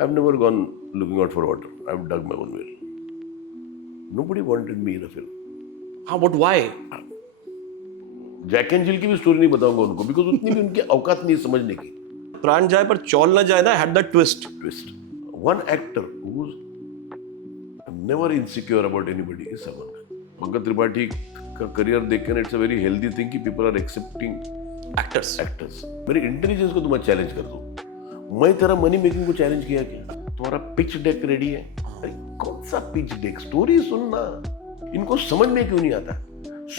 I've never gone looking out for water. I've dug my own well. Nobody wanted me in a film. हाँ, but why? Jack and Jill की भी story नहीं बताऊंगा उनको, because उतनी भी उनकी औकात नहीं है समझने की. प्राण जाए पर चौल न जाए ना, had the twist. Twist. One actor who's never insecure about anybody is Salman Khan. Pankaj Tripathi का करियर देख के it's a very healthy thing कि पीपल आर एक्सेप्टिंग एक्टर्स. मेरी इंटेलिजेंस को तुम्हें चैलेंज कर दो. मैं तेरा मनी मेकिंग को चैलेंज किया क्या? तुम्हारा पिच डेक रेडी है? अरे कौन सा पिच डेक? स्टोरी सुनना. इनको समझ में क्यों नहीं आता?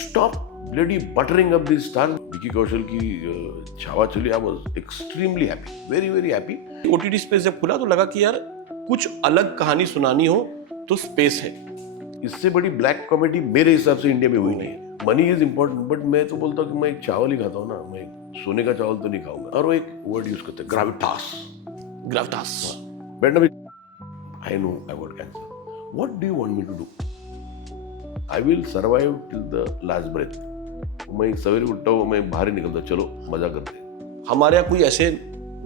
Stop bloody buttering up this star. Vicky Kaushal की छावा चली. I was extremely happy, very very happy. OTT space जब खुला तो लगा कि यार कुछ अलग कहानी सुनानी हो तो स्पेस है. इससे बड़ी ब्लैक कॉमेडी मेरे हिसाब से इंडिया में हुई नहीं है. मनी इज इंपॉर्टेंट, बट मैं तो बोलता हूँ कि मैं एक चावल ही खाता हूँ ना. मैं सोने का चावल तो नहीं खाऊंगा. और वो एक वर्ड यूज करते हैं, ग्राविटास. बैठना भी. I know I got cancer. What do you want me to do? I will survive till the last breath. मैं सवेरे उठता हूँ, मैं बाहर ही निकलता, चलो मजा करते हैं. हमारे यहाँ कोई ऐसे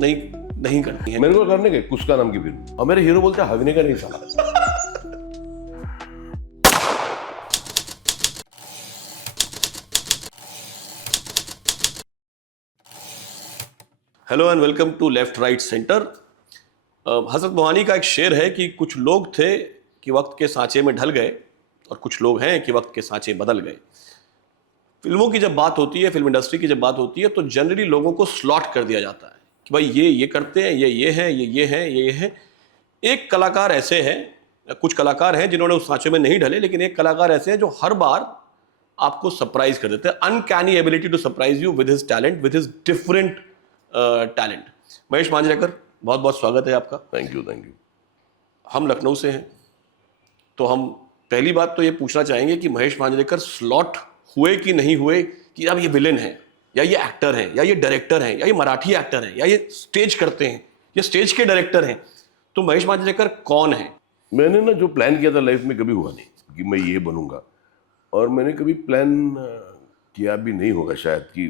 नहीं करती है. मेरे को करने के कुस्का नाम की फिल्म, और मेरे हीरो बोलते हैं हगने का नहीं साला. Hello and welcome to left right centre. Hazrat Mohani का एक शेर है कि कुछ लोग थे कि वक्त के सांचे में ढल गए और कुछ लोग हैं कि वक्त के सांचे बदल गए. फिल्मों की जब बात होती है, फिल्म इंडस्ट्री की जब बात होती है, तो जनरली लोगों को स्लॉट कर दिया जाता है कि भाई ये करते हैं, ये है, ये है, ये है. एक कलाकार ऐसे हैं, कुछ कलाकार हैं जिन्होंने उस सांचे में नहीं ढले, लेकिन एक कलाकार ऐसे हैं जो हर बार आपको सरप्राइज कर देते हैं. Uncanny ability to surprise you with his talent, with his different talent. Mahesh Manjrekar, बहुत बहुत स्वागत है आपका. Thank you. हम लखनऊ से हैं, तो हम पहली बात तो ये पूछना चाहेंगे कि महेश मांजरेकर स्लॉट हुए कि नहीं हुए, कि अब ये विलेन है, या ये एक्टर हैं, या ये डायरेक्टर हैं, या ये मराठी एक्टर हैं, या ये स्टेज करते हैं, या स्टेज के डायरेक्टर हैं. तो महेश मांजरेकर कौन है? मैंने ना जो प्लान किया था लाइफ में कभी हुआ नहीं कि मैं ये बनूंगा, और मैंने कभी प्लान किया भी नहीं होगा शायद कि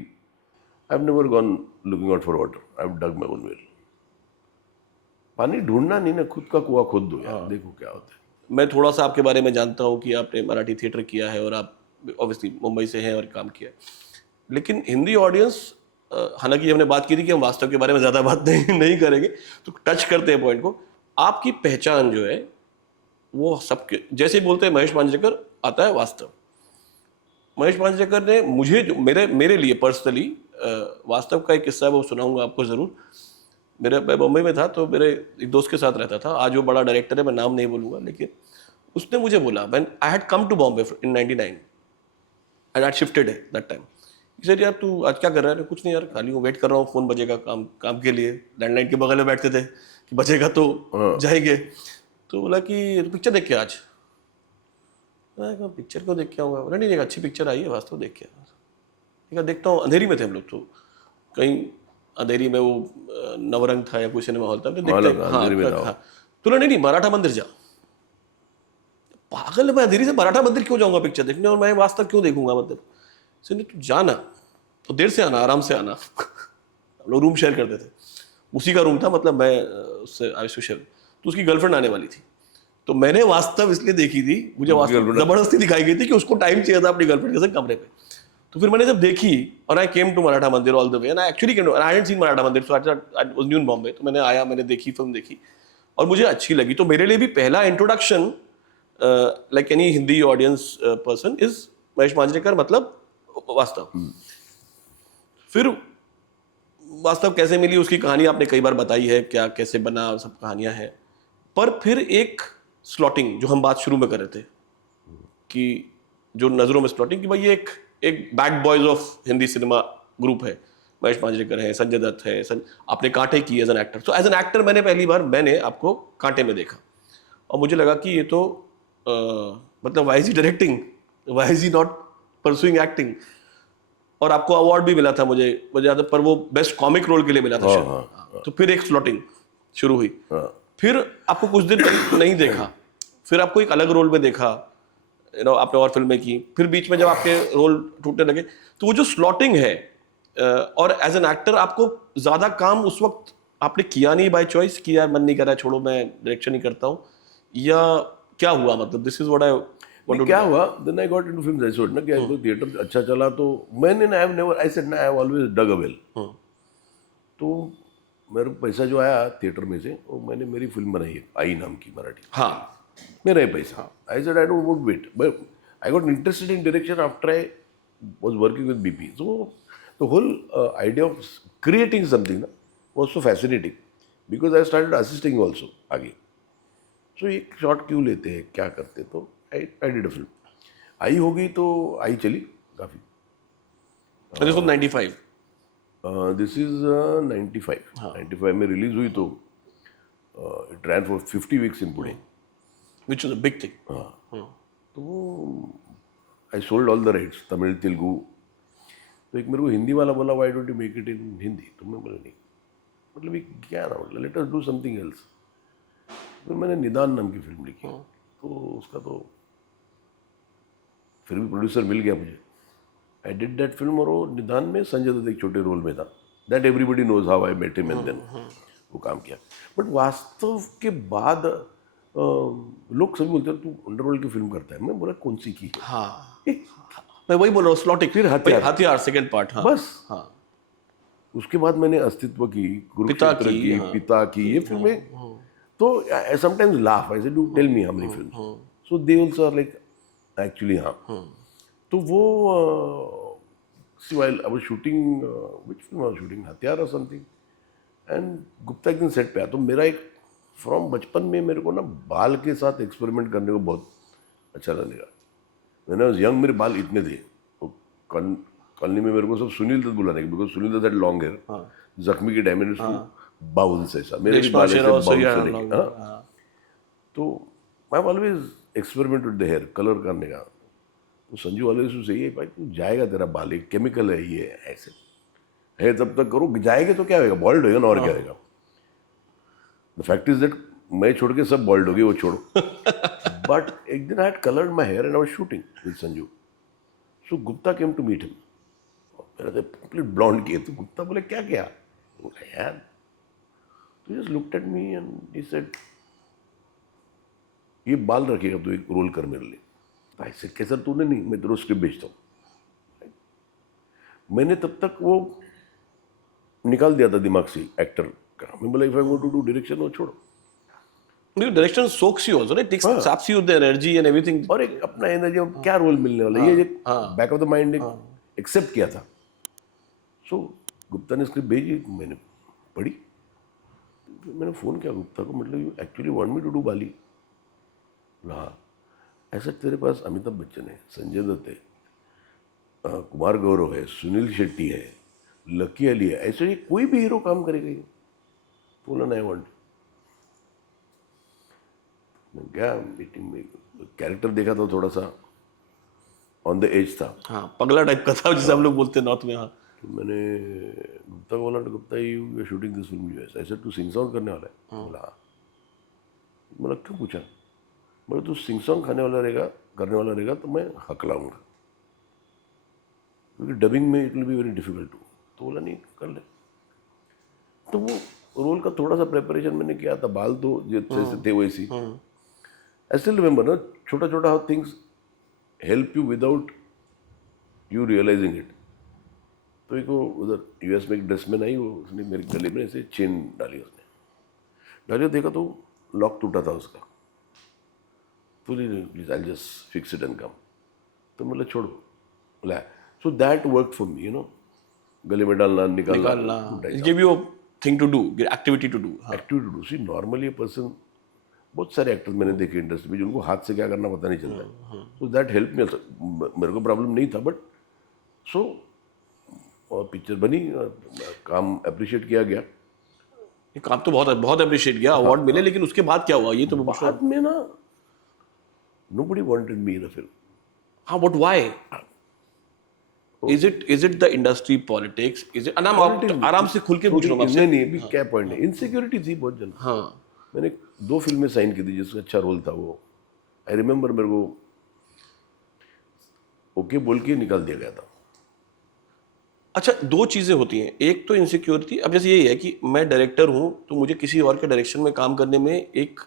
I have never gone looking out for water. I have dug my own well. पानी ढूंढना नहीं ना, खुद का कुआं खुद दो यार, देखो क्या होता है. मैं थोड़ा सा आपके बारे में जानता हूँ कि आपने मराठी थिएटर किया है और आप ऑब्वियसली मुंबई से हैं और काम किया है, लेकिन हिंदी ऑडियंस, हालांकि हमने बात की थी कि हम वास्तव के बारे में ज़्यादा बात नहीं करेंगे, तो टच करते हैं पॉइंट को. आपकी पहचान जो है वो सबके जैसे ही बोलते हैं महेश मांजरेकर, आता है वास्तव. महेश मांजरेकर ने मुझे जो मेरे लिए पर्सनली वास्तव का एक किस्सा है, वो सुनाऊंगा आपको ज़रूर. मैं बम्बई में था, तो मेरे एक दोस्त के साथ रहता था. आज वो बड़ा डायरेक्टर है, मैं नाम नहीं बोलूँगा, लेकिन उसने मुझे बोला, when I had come to Bombay in 99 and I shifted है दैट टाइम. सर यार तू आज क्या कर रहा है? कुछ नहीं यार, खाली हूँ, वेट कर रहा हूँ, फ़ोन बजेगा काम के लिए. लैंडलाइन के बगल में बैठते थे कि बजेगा तो जाएंगे. तो बोला कि पिक्चर देख के आज. पिक्चर को देख के आऊँगा? नहीं, अच्छी पिक्चर आई है वास्तव, देख के. ठीक है, देखता हूँ. अंधेरी में थे हम लोग, तो कहीं अंधेरी में वो नवरंग था या कोई सिनेमा हॉल था, तो नहीं मराठा मंदिर जा. पागल है, मैं अंधेरी से मराठा मंदिर क्यों जाऊंगा पिक्चर देखने, और मैं वास्तव क्यों देखूंगा? मतलब सुनिए, तू जाना तो देर से आना, आराम से आना. हम लोग रूम शेयर करते थे, उसी का रूम था, मतलब मैं उससे आयुष शेयर. तो उसकी गर्लफ्रेंड आने वाली थी, तो मैंने वास्तव इसलिए देखी थी, मुझे वास्तव जबरदस्ती दिखाई गई थी कि उसको टाइम चाहिए था अपनी गर्लफ्रेंड के साथ कमरे पे. तो फिर मैंने जब देखी, और आई केम to Maratha Mandir all the way, and I actually came to, I hadn't seen Maratha Mandir, so I was new in Bombay. तो मैंने आया, मैंने देखी, फिल्म देखी और मुझे अच्छी लगी. तो मेरे लिए भी पहला introduction like any Hindi audience person is Mahesh Manjrekar, मतलब वास्तव. फिर वास्तव कैसे मिली, उसकी कहानी आपने कई बार बताई है, क्या कैसे बना, सब कहानियां हैं. पर फिर एक स्लॉटिंग जो हम बात शुरू में कर रहे थे, कि जो नजरों में स्लॉटिंग, कि भाई ये एक bad boys of Hindi cinema group है. महेश मांजरेकर है, संजय दत्त है, आपने कांटे की as an actor. So as an actor पहली बार मैंने आपको कांटे में देखा, और मुझे लगा कि ये तो मतलब why is he directing, why is he not pursuing acting. और आपको अवार्ड भी मिला था मुझे याद है, पर वो बेस्ट कॉमिक रोल के लिए मिला था शायद. तो फिर एक स्लॉटिंग शुरू हुई. फिर आपको कुछ दिन नहीं देखा, फिर आपको एक अलग रोल में देखा, आपने और फिल्में की. फिर बीच में जब आपके रोल टूटने लगे, तो वो जो स्लॉटिंग है, और एज एन एक्टर आपको ज्यादा काम उस वक्त आपने किया नहीं बाय चॉइस कि यार मन नहीं कर रहा, छोड़ो मैं डायरेक्शन ही करता हूँ, या क्या हुआ? मतलब दिस इज व्हाट आई नहीं, क्या हुआ, then I got into films ऐसे ना, क्या तो थिएटर अच्छा चला तो मैंने ना, I have never, I said ना, I have always dug a well. तो मेरे को पैसा जो आया थिएटर में से, वो मैंने मेरी फिल्म बनाई है आई नाम की, मराठी, हाँ मेरा ही पैसा। I said I don't want wait, but I got interested in direction after I was working with BP. So the whole idea of creating something ना was so fascinating, because I started assisting also आगे। सो एक shot क्यों लेते हैं, क्या करते, तो आई डिड अ फिल्म। आई हो गई तो आई चली काफ़ी। This was 95। दिस इज 95 में रिलीज हुई तो it ran for 50 weeks in Pune. Which was a big thing. तो I sold all the rights, Tamil Telugu. तो एक मेरे को हिंदी वाला बोला, why don't you make it in Hindi? तो मैं बोला नहीं, मतलब ये क्या ना, मतलब let us do something else. फिर मैंने निदान नाम की फिल्म लिखी, तो उसका तो फिर भी प्रोड्यूसर मिल गया मुझे। आई डिड दैट फिल्म, और वो निदान में संजय दत्त एक छोटे रोल में था। That everybody knows how I met him and then वो काम किया। बट वास्तव के बाद लोग सभी बोलते हैं तू अंडरवर्ल्ड की फिल्म करता है। मैं बोला कौन सी की? हाँ मैं वही बोल रहा हूँ, स्लॉटिक, फिर हथियार। हथियार सेकंड पार्ट। हाँ बस हाँ उसके बाद मैंने अस्तित्व की, कुरुक्षेत्र की, की, हाँ। पिता की, ये फिल्में। तो I sometimes laugh, I said do tell me how many film, so they also are like actually हाँ। तो वो while I was shooting, which film I was shooting, हथियार or something, and गुप्ता एक दिन सेट पे आया। तो मेरा एक फ्रॉम बचपन में मेरे को ना बाल के साथ एक्सपेरिमेंट करने को बहुत अच्छा लगेगा। मैंने यंग मेरे बाल इतने थे, तो कॉलोनी में मेरे को सब सुनील दत्त बुलाने के, because Sunil Dutt had long hair, जख्मी के डायमंड बाउल्स ऐसा, मेरे भी बाल ऐसे बाउल्स होने के। हाँ, तो I always experiment with the hair, colour करने का। तो संजू वाले से सही है भाई, तू जाएगा, तेरा बाल एक केमिकल है, ये ऐसे है, तब तक करो, जाएगा तो क्या होगा, बॉल्ड होगा ना, और क्या होगा। द फैक्ट इज दैट मैं छोड़ के सब बॉल्ड हो गए, वो छोड़ो। बट एक दिन I had coloured my hair and I was shooting with Sanju. So Gupta came to meet him, मेरा तो कंप्लीट ब्लॉन्ड किए। तो गुप्ता बोले क्या किया? बोला यार, तो just looked at me and he said ये बाल रखेगा तो एक रोल कर मेरे लिए। भाई से कैसा, तूने नहीं, मैं तेरे स्क्रिप्ट भेजता हूँ। मैंने तब तक वो निकाल दिया था दिमाग से एक्टर का। मैं बोला if I want to do direction, वो छोड़ो। Direction sucks you also, right? Takes saps you the energy and everything। और एक अपना एनर्जी, क्या रोल मिलने वाला, ये back of the mind accept किया था। सो गुप्ता ने स्क्रिप्ट भेजी, मैंने पढ़ी, मैंने फ़ोन किया गुप्ता को, मतलब you actually want me to do Bali? हाँ। ऐसा तेरे पास अमिताभ बच्चन है, संजय दत्त है, कुमार गौरव है, सुनील शेट्टी है, लकी अली है, ऐसे ही कोई भी हीरो काम करेगा ये? बोला नहीं, वांट। मैं गया मीटिंग में, कैरेक्टर देखा तो थोड़ा सा ऑन द एज था। हाँ पगला टाइप का था, जैसे हम लोग बोलते हैं नॉर्थ में। हाँ तो मैंने गुप्ता को बोला, Gupta you are shooting this film US, ऐसे तू सिंग सॉन्ग करने वाला है? बोला हाँ। बोला क्यों पूछा? बोला तू सिंग सॉन्ग करने वाला रहेगा तो मैं हकलाऊंगा, क्योंकि डबिंग में it will be very difficult too. तो बोला नहीं, कर ले। तो वो रोल का थोड़ा सा प्रिपरेशन मैंने किया था, बाल तो जैसे थे वैसी। आई स्टिल रिमेंबर ना, छोटा छोटा how things help you without you realising it. तो एक वो उधर यूएस में एक ड्रेसमैन आई, वो उसने मेरे गले में ऐसे चेन डाली, देखा तो लॉक टूटा था उसका। तो please I just fix it and come. तो मतलब छोड़ो, बोला so that work for me, you know, गले में डालना, निकालना, give you thing to do, activity to do. Activity to do. See normally person, बहुत सारे एक्टर्स मैंने देखे इंडस्ट्री में जिनको हाथ से क्या करना पता नहीं चलता। So that help me. मेरे को प्रॉब्लम नहीं था, बट सो और पिक्चर बनी, काम अप्रिशिएट किया गया। ये काम तो बहुत बहुत अप्रिशिएट किया, अवार्ड मिले, लेकिन उसके बाद क्या हुआ ये तो बाद में ना, nobody wanted me in a film. हाँ but why? Is it the industry politics? Is it? आराम से खुल के पूछ रहा हूँ आपसे। नहीं, भी क्या पॉइंट है, इनसिक्योरिटी थी बहुत जन। हाँ मैंने 2 फिल्में साइन की थी जिसका अच्छा रोल था। वो आई रिमेम्बर, मेरे को ओके बोल के निकाल दिया गया था। अच्छा, दो चीजें होती हैं, एक तो इनसिक्योरिटी, अब जैसे यही है कि मैं डायरेक्टर हूँ तो मुझे किसी और के डायरेक्शन में काम करने में एक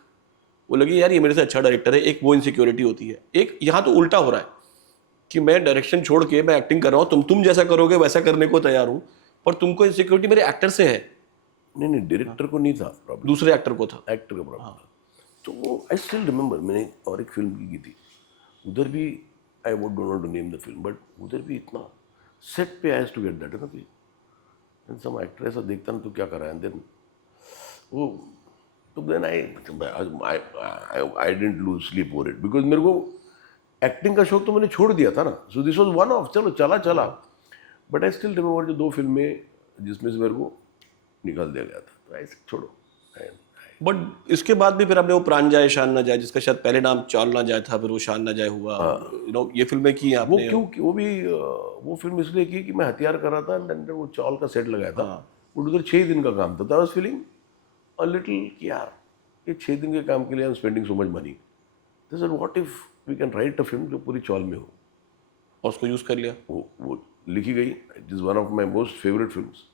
वो लगे यार ये मेरे से अच्छा डायरेक्टर है, एक वो इनसिक्योरिटी होती है। एक यहाँ तो उल्टा हो रहा है कि मैं डायरेक्शन छोड़ के मैं एक्टिंग कर रहा हूँ, तुम जैसा करोगे वैसा करने को तैयार हूँ, पर तुमको इनसिक्योरिटी मेरे एक्टर से है, नहीं नहीं, डायरेक्टर को नहीं था प्रॉब्लम, दूसरे एक्टर को था। एक्टर का प्रॉब्लम था। तो वो आई स्टिल रिमेंबर, मैंने और एक फिल्म की थी, उधर भी I would don't want to name the film, but उधर भी इतना सेट पे I has to get that ना कि सम एक्टर ऐसा देखता ना तो क्या कर रहा है, देन वो तो then I didn't lose sleep over it, because मेरे को एक्टिंग का शौक तो मैंने छोड़ दिया था ना, so this was one of, चलो चला, बट आई स्टिल रिमेंबर जो 2 फिल्में जिसमें से मेरे को निकाल दिया गया था, तो आई छोड़ो। बट इसके बाद भी फिर आपने वो प्राण जाए शान ना जाए, जिसका शायद पहले नाम चाल ना जाए था, फिर वो शान ना जाए हुआ, ये फिल्में की वो आपने। क्यों वो भी वो फिल्म इसलिए की कि मैं हथियार कर रहा था एंड वो चौल का सेट लगाया था, वो उधर 6 दिन का काम था, I was feeling a little कि यार ये 6 दिन के काम के लिए I am spending so much money, this is what if we can write a film जो पूरी चौल में हो, और उसको यूज कर लिया। वो लिखी गई, it is one of my most favourite films.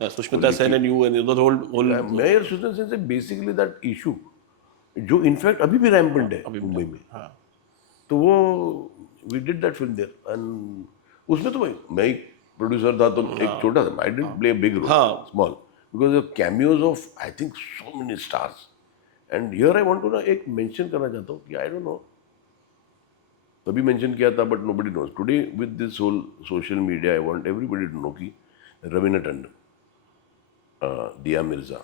Sushmita Sen and you and the whole मैं सुष्मिता सेन से बेसिकली दैट इशू जो इनफैक्ट अभी भी रैम्पेंट है मुंबई में, हाँ तो वो we did that film there, and उसमें तो मैं एक प्रोड्यूसर था, तो एक छोटा था, I didn't play a big role, हाँ। Small, because the cameos of I think so many stars, and here I want to ना एक मेंशन करना चाहता हूँ कि आई डोंट नो, तभी मेंशन किया था but nobody knows today with this whole social media, I want everybody to know कि रवीना टंडन, दिया मिर्जा,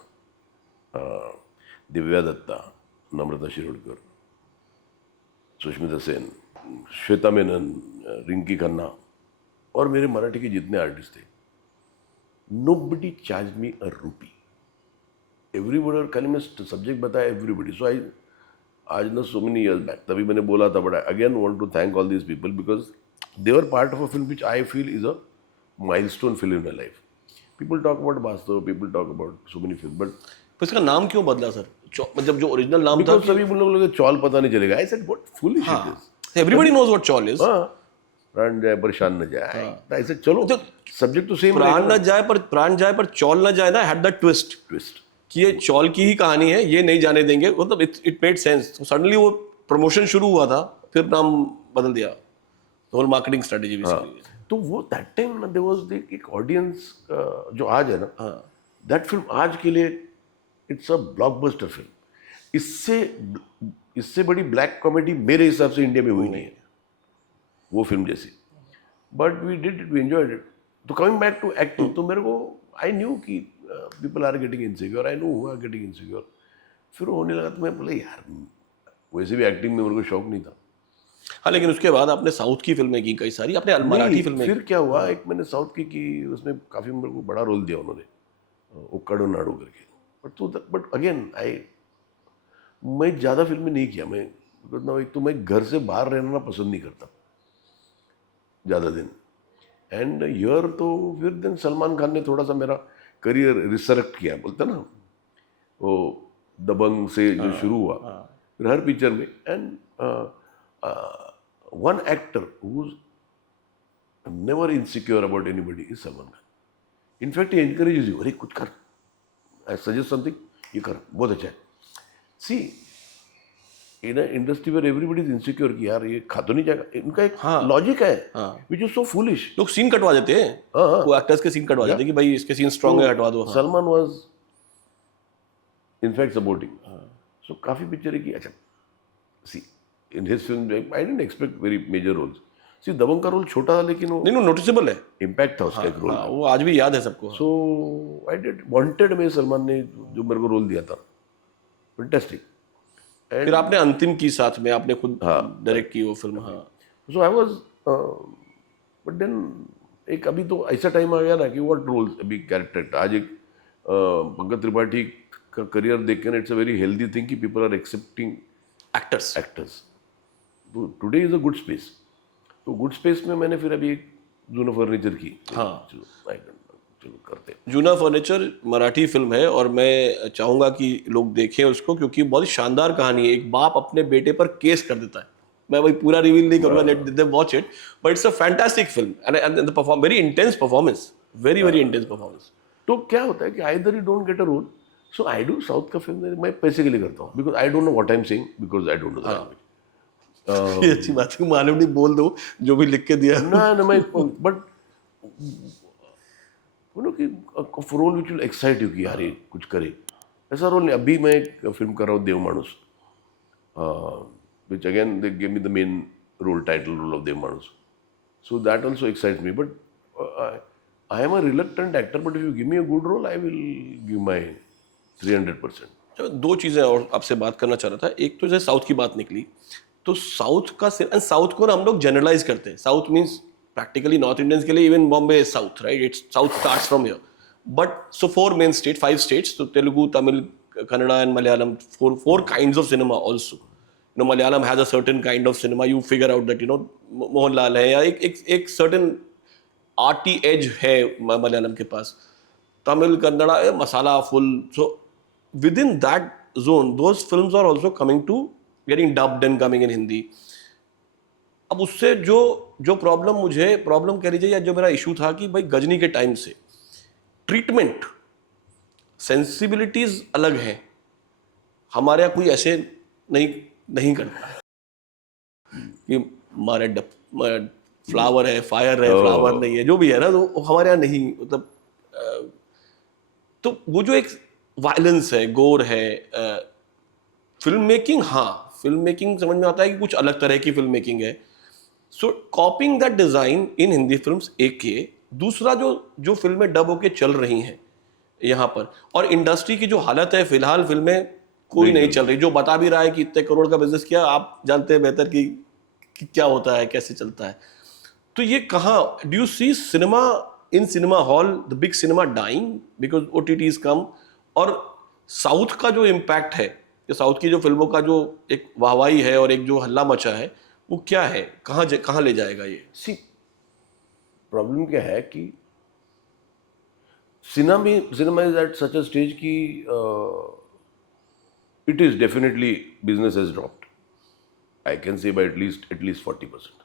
दिव्या दत्ता, नम्रता शिरोडकर, सुष्मिता सेन, श्वेता मेनन, रिंकी खन्ना और मेरे मराठी के जितने आर्टिस्ट थे, नोबडी चार्ज मी अ रूपी, एवरीबडी, और खाली मैं सब्जेक्ट बताया एवरीबडी, सो आई आज ना सो मेनी ईयर्स बैक तभी मैंने बोला था, but I again want to thank all these people because they were part of a film which I feel is a milestone film in my life. People talk about Vaastav, people talk about so many film, but तो इसका नाम क्यों बदला sir? मतलब जो original नाम था, because सभी लोग लगे चौल पता नहीं चलेगा, I said what foolish it is, everybody knows what chawl is. हाँ, प्राण जाए परेशान न जाए, आई सेड चलो सब्जेक्ट तो सेम, प्राण जाए पर चौल ना जाए ना, हैड दैट ट्विस्ट ट्विस्ट कि ये चौल की ही कहानी है, ये नहीं जाने देंगे, मतलब इट मेड सेंस। तो सडनली वो प्रमोशन शुरू हुआ था, फिर नाम बदल दिया, होल मार्केटिंग स्ट्रेटजी बेसिकली। तो वो दैट टाइम ना देयर वाज एक ऑडियंस जो आज है ना, दैट फिल्म आज के लिए इट्स अ ब्लॉकबस्टर फिल्म, इससे बड़ी ब्लैक कॉमेडी मेरे हिसाब से इंडिया में हुई नहीं है वो फिल्म जैसी, but we did it, we enjoyed it. तो कमिंग बैक टू एक्टिंग, तो मेरे को आई न्यू कि people are getting insecure, I know who are getting insecure, फिर होने लगा तो मैं बोला यार वैसे भी एक्टिंग में मेरे को शौक नहीं था। हाँ, लेकिन उसके बाद आपने साउथ की फिल्में की कई सारी, आपने मराठी फिल्में फिर क्या हुआ, एक मैंने साउथ की उसमें काफ़ी मेरे को बड़ा रोल दिया उन्होंने, उक्काडो नाडो करके, बट अगेन मैं ज़्यादा फिल्में नहीं किया, मैं बिकॉज ना एक तो मैं घर से बाहर रहना पसंद नहीं करता ज़्यादा दिन, एंड ईयर तो फिर दिन सलमान खान ने थोड़ा सा मेरा करियर रिसरेक्ट किया, बोलते ना वो दबंग से जो शुरू हुआ, फिर हर पिक्चर में, and one actor who is never insecure about anybody is Salman Khan, in fact he encourages you, अरे कुछ कर, आई सजेस्ट समथिंग, ये कर, बहुत अच्छा है। See in industry where everybody is insecure कि यार ये खा तो नहीं जाएगा, इनका एक लॉजिक है विच इज सो फुलिश। लोग सीन कटवा देते हैं, वो एक्टर्स के सीन कटवा देते हैं कि भाई इसके सीन स्ट्रांग है, हटवा दो। Salman was in fact supporting, so काफी पिक्चर की, अच्छा see in his film I didn't expect very major roles, see Dabangg का रोल छोटा था लेकिन वो नहीं, नोटिसेबल है, इम्पैक्ट था उसका एक रोल, वो आज भी याद है सबको। सो आई डिड वांटेड में सलमान ने जो मेरे को रोल दिया था, फैंटास्टिक। फिर आपने अंतिम की साथ में, आपने खुद डायरेक्ट की वो फिल्म। हाँ, सो आई वाज, बट देन एक अभी तो ऐसा टाइम आ गया ना कि व्हाट रोल्स, अभी कैरेक्टर, आज एक पंकज त्रिपाठी का करियर देख के, it's a very healthy thing कि पीपल आर एक्सेप्टिंग एक्टर्स, तो today is a good space, तो गुड स्पेस में मैंने फिर अभी एक जूना फर्नीचर की। हाँ, चलो करते। जूना फर्नीचर मराठी फिल्म है और मैं चाहूंगा कि लोग देखें उसको, क्योंकि बहुत ही शानदार कहानी है। एक बाप अपने बेटे पर केस कर देता है, मैं वही पूरा रिवील नहीं करूंगा, let them watch it, but it's a fantastic film and the perform very intense performance, very intense performance. तो क्या होता है कि either you don't get a role, so I do south का फिल्म मैं पैसे के लिए करता हूँ, because I don't know what I am saying, because I don't know the language. ये अच्छी बात है, मालूम नहीं, बोल दो जो भी लिख के दिया. ना मैं बट यू नो कि role which will excite you कि यार ये कुछ करे, ऐसा रोल नहीं. अभी मैं एक फिल्म कर रहा हूँ, देव मानुस, which again they gave me the main title role of Dev Manus. So that also excites me. But I am a reluctant actor, but if you give me a good role, I will give my 300%. तो दो चीजें और आपसे बात करना चाह रहा था. एक तो जैसे साउथ की बात निकली, तो साउथ का साउथ को ना हम लोग जनरलाइज करते हैं. South means practically north Indians के लिए even Bombay is south, right? It's south starts from here. But so 4 main state, 5 states, so Telugu, Tamil, Kannada and Malayalam, four kinds of cinema also. You know, Malayalam has a certain kind of cinema. You figure out that, you know, Mohanlal है या एक certain arty edge है मलयालम के पास. Tamil, Kannada, masala full. So within that zone, those films are also coming to getting dubbed and coming in Hindi. अब उससे जो problem कह लीजिए, या जो मेरा इशू था कि भाई गजनी के टाइम से ट्रीटमेंट सेंसिबिलिटीज अलग हैं. हमारे यहाँ कोई ऐसे नहीं करता कि मारे फ्लावर है, फायर है, फ्लावर नहीं है, जो भी है ना, तो हमारे यहाँ नहीं. मतलब तो वो जो एक वायलेंस है, गोर है, फिल्म मेकिंग, हाँ फिल्म मेकिंग समझ में आता है कि कुछ अलग तरह की फिल्म मेकिंग है. So copying that design in Hindi films एक के. दूसरा जो फिल्में डब होके चल रही हैं यहाँ पर, और इंडस्ट्री की जो हालत है फिलहाल, फिल्में कोई नहीं चल रही. जो बता भी रहा है कि इतने करोड़ का बिजनेस किया, आप जानते हैं बेहतर कि क्या होता है, कैसे चलता है. तो ये कहाँ do you see cinema in cinema hall, the big cinema dying because OTTs come? और साउथ का जो इम्पैक्ट है, साउथ की जो फिल्मों का जो एक वाहवाही है और एक जो हल्ला मचा है, वो क्या है? कहाँ ले जाएगा ये? सी प्रॉब्लम क्या है कि cinema is at such a stage कि it is definitely business has dropped. I can say by at least 40%.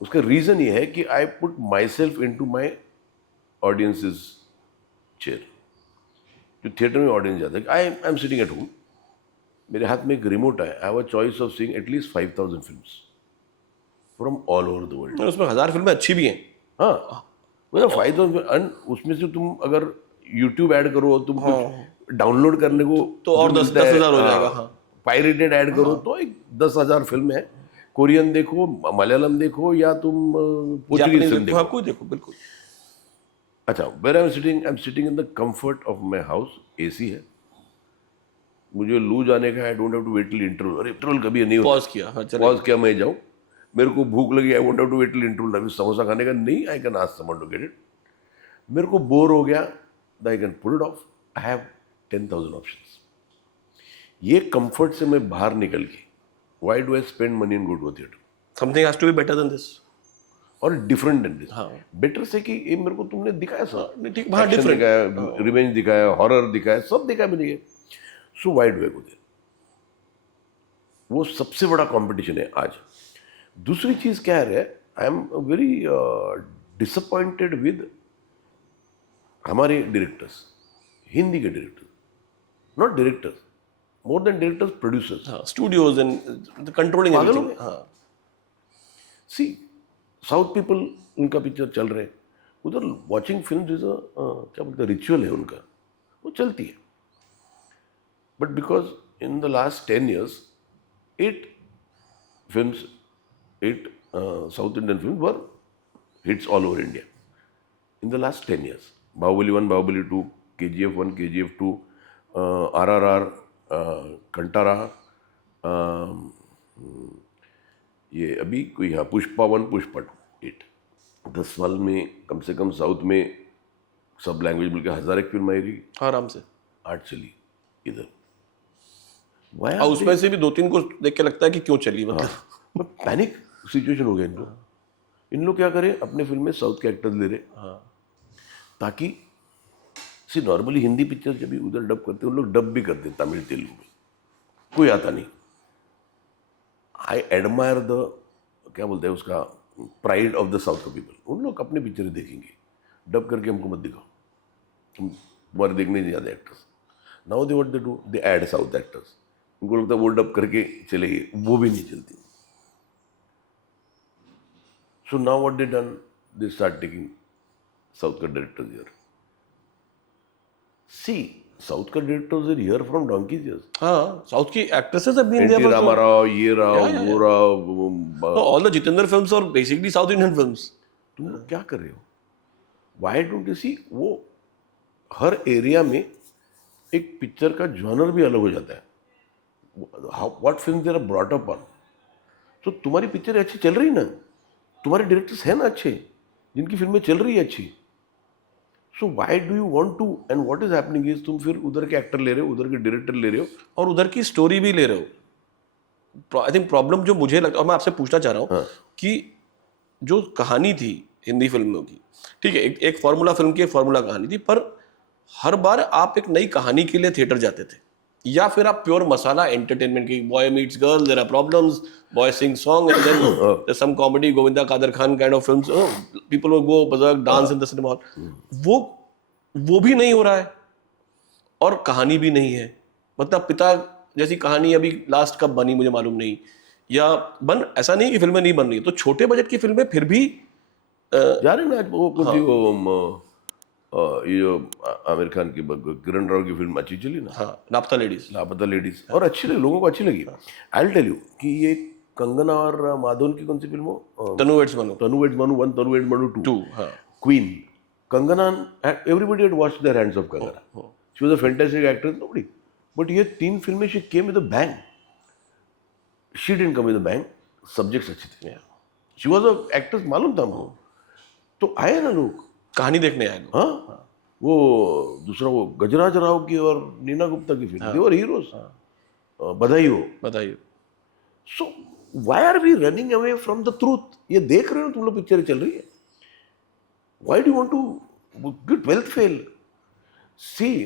उसका रीजन ये है कि I put myself into my audiences chair. जो थिएटर में ऑडियंस जाता है, I am sitting at home, मेरे हाथ में एक रिमोट है, I have a choice of seeing at least 5,000 films from all over the world. उसमें 1000 फिल्में अच्छी भी हैं. हाँ, मतलब 5,000, उसमें से तुम अगर यूट्यूब ऐड करो, तुम कुछ डाउनलोड करने को तो और 10,000 हो जाएगा. हाँ, पायरेटेड ऐड करो तो एक 10,000 फिल्म है. कोरियन देखो, मलयालम देखो, या तुम पोर्चुगीज फिल्म देखो. हाँ, कोई देखो, बिल्कुल. अच्छा, where I am sitting in the comfort of my house. AC है, मुझे लू जाने का, I don't have to wait till interval. अरे इंटरवल कभी नहीं होता. पॉज किया, हाँ, चले. पॉज किया, मैं जाऊँ, मेरे को भूख लगी, I won't have to wait till interval. अभी समोसा खाने का नहीं, I can ask someone to get it. मेरे को बोर हो गया, I can put it off. I have 10,000 options. ये कंफर्ट से मैं बाहर निकल के, why do I spend money in go to theatre? Something has to be better than this, और डिफरेंट देन दिस. हाँ. बेटर से कि ये मेरे को तुमने दिखाया सर, ठीक, हाँ, Action different. दिखाया, रिवेंज दिखाया, हॉरर दिखाया, सब दिखाया मैंने. So why do I go there? वो सबसे बड़ा कंपटीशन है आज. दूसरी चीज क्या है, I am very disappointed with हमारे डायरेक्टर्स, हिंदी के directors, not directors, more than directors, producers. हाँ, स्टूडियोज एंड कंट्रोलिंग एवरीथिंग. हाँ, सी साउथ पीपल, उनका पिक्चर चल रहे हैं उधर, वॉचिंग फिल्म इज क्या बोलते हैं, रिचुअल है उनका, वो चलती है. But because in the last 10 years 8 films, 8 South Indian films were hits all over India in the last 10 years. Bahubali 1, Bahubali 2, KGF 1, KGF 2, RRR, Kantara, ये अभी कोई, हाँ, पुष्पा 1, पुष्पा 2, 8. 10 साल में कम से कम साउथ में सब लैंग्वेज मिलकर 1000 एक फिल्म आई रही, आराम से 8 चली इधर. और उसमें से भी 2-3 को देख के लगता है कि क्यों चली. मतलब पैनिक सिचुएशन हो गया इनको. इन लोग क्या करें, अपने फिल्म में साउथ के एक्टर्स ले रहे, ताकि सी नॉर्मली हिंदी पिक्चर जब भी उधर डब करते उन लोग डब भी करते तमिल तेलुगु में, कोई आता नहीं. आई एडमायर द, क्या बोलते हैं उसका, प्राइड ऑफ द साउथ का पीपल. उन लोग अपनी पिक्चरें देखेंगे, डब करके हमको मत दिखाओ, तुम्हारे देखने नहीं जाते actors. Now they what they do, they add south actors. उनको लगता है वो डब करके चलेगी, वो भी नहीं चलती. So now what they done, they start taking south का डायरेक्टर्स हियर. सी साउथ का directors are here from donkey's years. हाँ, साउथ की actresses have been N there T Ramarao, ये राव, वो Rao, all the Jeetendra films और बेसिकली साउथ इंडियन फिल्म्स. तुम लोग क्या कर रहे हो? वाई डोंट यू सी, वो हर एरिया में एक पिक्चर का जॉनर भी अलग हो जाता है. What film there are brought up on. तो तुम्हारी पिक्चर अच्छी चल रही ना, तुम्हारे डायरेक्टर्स हैं ना अच्छे, जिनकी फिल्में चल रही है अच्छी. So why do you want to, and what is happening is तुम फिर उधर के एक्टर ले रहे हो, उधर के डायरेक्टर ले रहे हो. और उधर की स्टोरी भी ले रहे हो. आई थिंक प्रॉब्लम जो मुझे लगता है, और मैं आपसे पूछना चाह रहा हूँ कि जो कहानी थी हिंदी फिल्मों की, ठीक है, एक फॉर्मूला फिल्म की एक फॉर्मूला कहानी थी, पर हर बार आप एक नई कहानी के लिए थिएटर जाते थे, या फिर आप प्योर मसाला एंटरटेनमेंट की, boy meets girl, there are problems, boy sing song and then there some comedy, Govinda Kader Khan kind of films, people will go berserk, dance in the cinema hall. वो भी नहीं हो रहा है और कहानी भी नहीं है. मतलब पिता जैसी कहानी अभी लास्ट कब बनी मुझे मालूम नहीं, या ऐसा नहीं कि फिल्में नहीं बन रही, तो छोटे बजट की फिल्में फिर भी जा रहे ना. आज वो कौन थी वो, ये जो आमिर खान की किरण राव की फिल्म अच्छी चली ना, हाँ, लापता लेडीज. लापता लेडीज, और अच्छी लगी, लोगों को अच्छी लगी. आई विल टेल यू कि ये कंगना और माधवन की कौन सी फिल्म हो, तनु वेड्स मनु, तनु वेड्स मनु 1, तनु वेड्स मनु 2, 2, हाँ, Queen, Kangana, everybody had watched their Hands of Kangana. She was a fantastic actress, nobody. But ये 3 फिल्में she came with a bang. She didn't come with a bang. Subjects अच्छे थे. She was a actress, मालूम था हमको. तो आए ना लोग, कहानी देखने आए लोग. हाँ, वो दूसरा वो गजराज राव की और नीना गुप्ता की फिल्म, they were heroes. बधाई हो. बताइए. So why are we running away from the truth? ये देख रहे हो तुम लोग, पिक्चरें चल रही है. Why do you want to get wealth fail? See,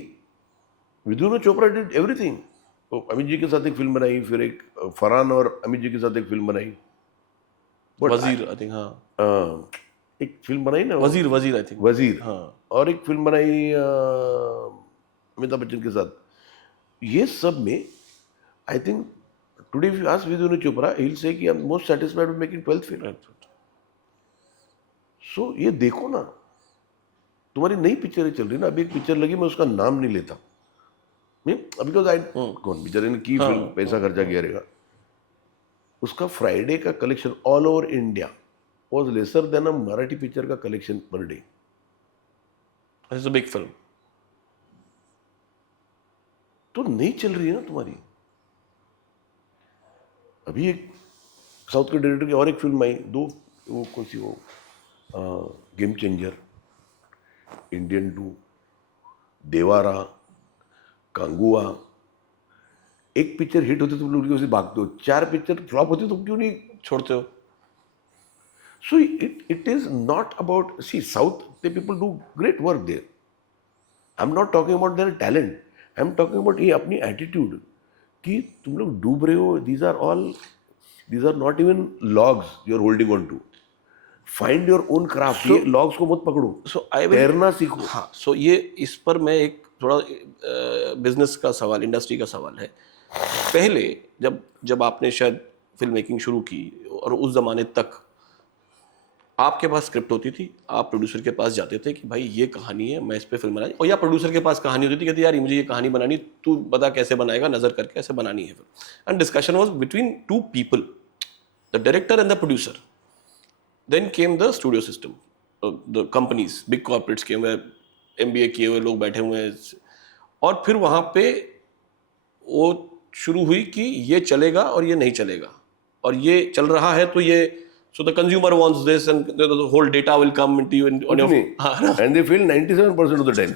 विदुना Chopra did everything. Amit ji के साथ एक फिल्म बनाई, फिर एक फरहान और अमित जी के साथ एक फिल्म बनाई. वजीर, आई थिंक, हाँ, एक फिल्म बनाई ना, वजीर आई थिंक, वजीर, हाँ, और एक फिल्म बनाई अमिताभ बच्चन के साथ. ये सब में I think today if you ask विदुना चोपड़ा, ही विल से कि I am most satisfied with making 12th film. So ये देखो ना, तुम्हारी नई पिक्चरें चल रही ना. अभी एक पिक्चर लगी, मैं उसका नाम नहीं लेता, बिकॉज आई कौन बेचारे ने की फिल्म, पैसा खर्चा किया रहेगा. उसका फ्राइडे का collection all over India was lesser than a Marathi picture का collection per day. It's a big film. तो नहीं चल रही है ना तुम्हारी. अभी एक साउथ के डायरेक्टर की और एक फिल्म आई, 2, वो कौन सी, वो गेम चेंजर, इंडियन 2, देवारा, कांगुआ. एक पिक्चर हिट होती तुम लोग उसे भागते हो, 4 पिक्चर फ्लॉप होती तुम क्यों नहीं छोड़ते हो? So it is not about, see south the people do great work there. I'm not talking about their talent. I'm talking about ये अपनी attitude कि तुम लोग डूब रहे हो. These are not even logs you're holding on to. Find your own craft. ये logs को मत पकड़ो. So I will, तैरना सीखो. हाँ, so ये इस पर मैं एक थोड़ा बिजनेस का सवाल, इंडस्ट्री का सवाल है. पहले जब आपने शायद फिल्म मेकिंग शुरू की, और उस जमाने तक आपके पास स्क्रिप्ट होती थी, आप प्रोड्यूसर के पास जाते थे कि भाई ये कहानी है, मैं इस पे फिल्म बनानी, और या प्रोड्यूसर के पास कहानी होती थी, कहते यार मुझे ये कहानी बनानी, तू बता कैसे बनाएगा, नजर करके ऐसे बनानी है फिर. And discussion was between 2 people, the director and the producer. Then came the studio system, the companies, big corporates came, MBA किए हुए लोग बैठे हुए हैं, और फिर वहाँ पे वो शुरू हुई कि ये चलेगा और ये नहीं चलेगा, और ये चल रहा है तो ये, so the consumer wants this and the whole data will come into you on your, and they fail 97% of the time.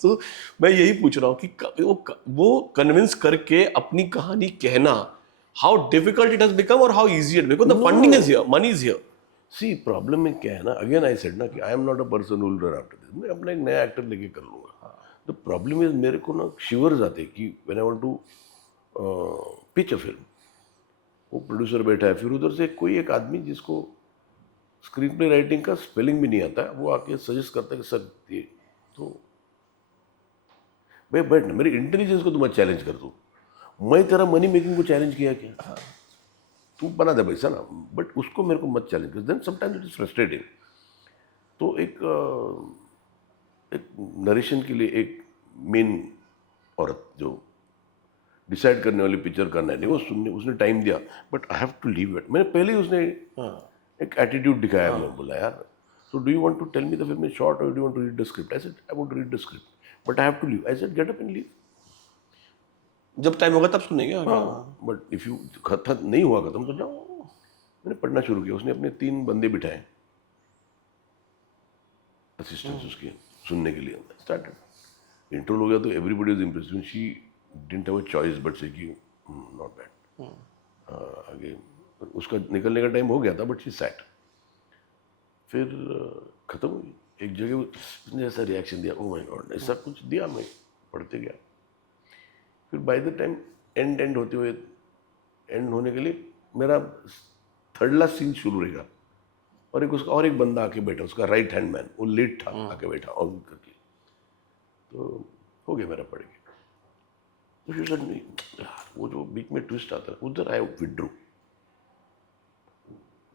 तो मैं यही पूछ रहा हूँ कि वो कन्विंस करके अपनी कहानी कहना, how difficult it has become or how easy it, because the funding is here, money is here. See, problem में क्या है ना, again I said ना कि I am not a person who will run after this. मैं अपना एक नया एक्टर लेके कर लूँगा. The problem is मेरे को ना शिवर्स आते कि when I want to pitch a film, वो प्रोड्यूसर बैठा है, फिर उधर से कोई एक आदमी जिसको स्क्रीन प्ले राइटिंग का स्पेलिंग भी नहीं आता है, वो आके सजेस्ट करता है कि सर ये तो भाई बैठ ना, मेरी इंटेलिजेंस को तो मैं चैलेंज कर दूँ, मैं तेरा मनी मेकिंग को चैलेंज किया क्या? तू बना दे पैसा ना, बट उसको मेरे को मत चैलेंज कर, then sometimes it is frustrating. तो एक नरेशन के लिए एक मेन औरत जो डिसाइड करने वाली पिक्चर करना है, नहीं वो सुनने उसने टाइम दिया, but I have to leave it. मैंने पहले ही उसने एक एटीट्यूड दिखाया, मैं बोला यार so do you want to tell me the film is short और do you want to read the script? I said I want to read the script but I have to leave. I said get up and leave. जब time होगा तब सुनेंगे। हाँ, but if you नहीं हुआ खत्म तो जाओ। मैंने पढ़ना शुरू किया, उसने अपने 3 बंदे बिठाए असिस्टेंट्स उसके सुनने के लिए। स्टार्टेड इंट्रो हो गया तो everybody was impressed. She didn't have a choice but से कि नॉट बैड। आगे उसका निकलने का टाइम हो गया था बट शी सैट। फिर खत्म हुई। एक जगह उसने ऐसा रिएक्शन दिया, ओ माय गॉड, ऐसा कुछ दिया। मैं पढ़ते गया। फिर बाय द टाइम एंड होते हुए एंड होने के लिए मेरा थर्ड लास्ट सीन शुरू रहेगा और एक बंदा आके बैठा, उसका राइट हैंड मैन, वो लेट था, आके बैठा और करके तो हो गया मेरा पढ़ के। तो she said, नहीं यार, वो जो बीच में ट्विस्ट आता है उधर I withdrew.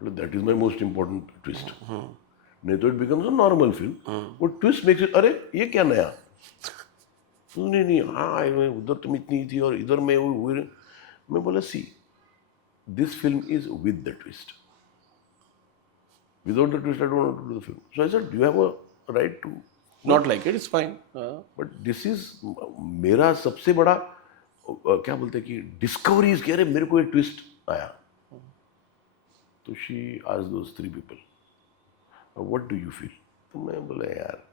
That is my most important twist. नहीं तो it becomes a normal film. वो ट्विस्ट मेक्स इट, अरे ये क्या नया? नहीं हाँ उधर तुम इतनी थी और इधर मैं बोला see this film is with the twist, without the twist I don't want to do the film. So I said you have a right to not like it, it's fine. but this is मेरा सबसे बड़ा क्या बोलते हैं कि discovery is, अरे मेरे को एक ट्विस्ट आया। तो she asked those 3 people what do you feel? तो मैं बोला यार,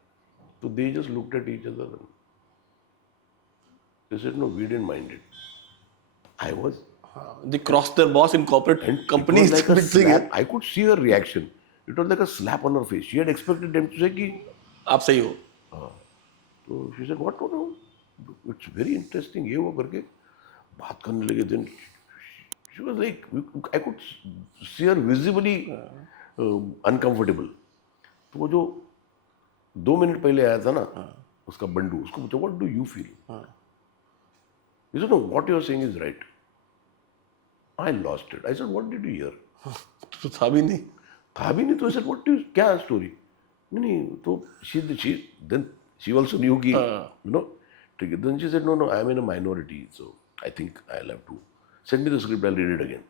तो they just looked at each other, they said no we didn't mind it. I was They cross their boss in corporate companies. like a slap. I could see her reaction. It was like a slap on her face. She had expected them to say कि आप सही हो। तो she said what to do? It's very interesting ये वो करके बात करने लगे। Then she was like I could see her visibly uncomfortable. तो वो जो 2 मिनट पहले आया था ना उसका बंडू, उसको पूछा what do you feel? He said no, what you are saying is right. I lost it. I said, what did you hear? तो था भी नहीं। तो I said, what do you, क्या story? नहीं तो then she also knew कि you know, ठीक है। Then she said, no, I am in a minority, so I think I'll have to send me the script, I'll read it again.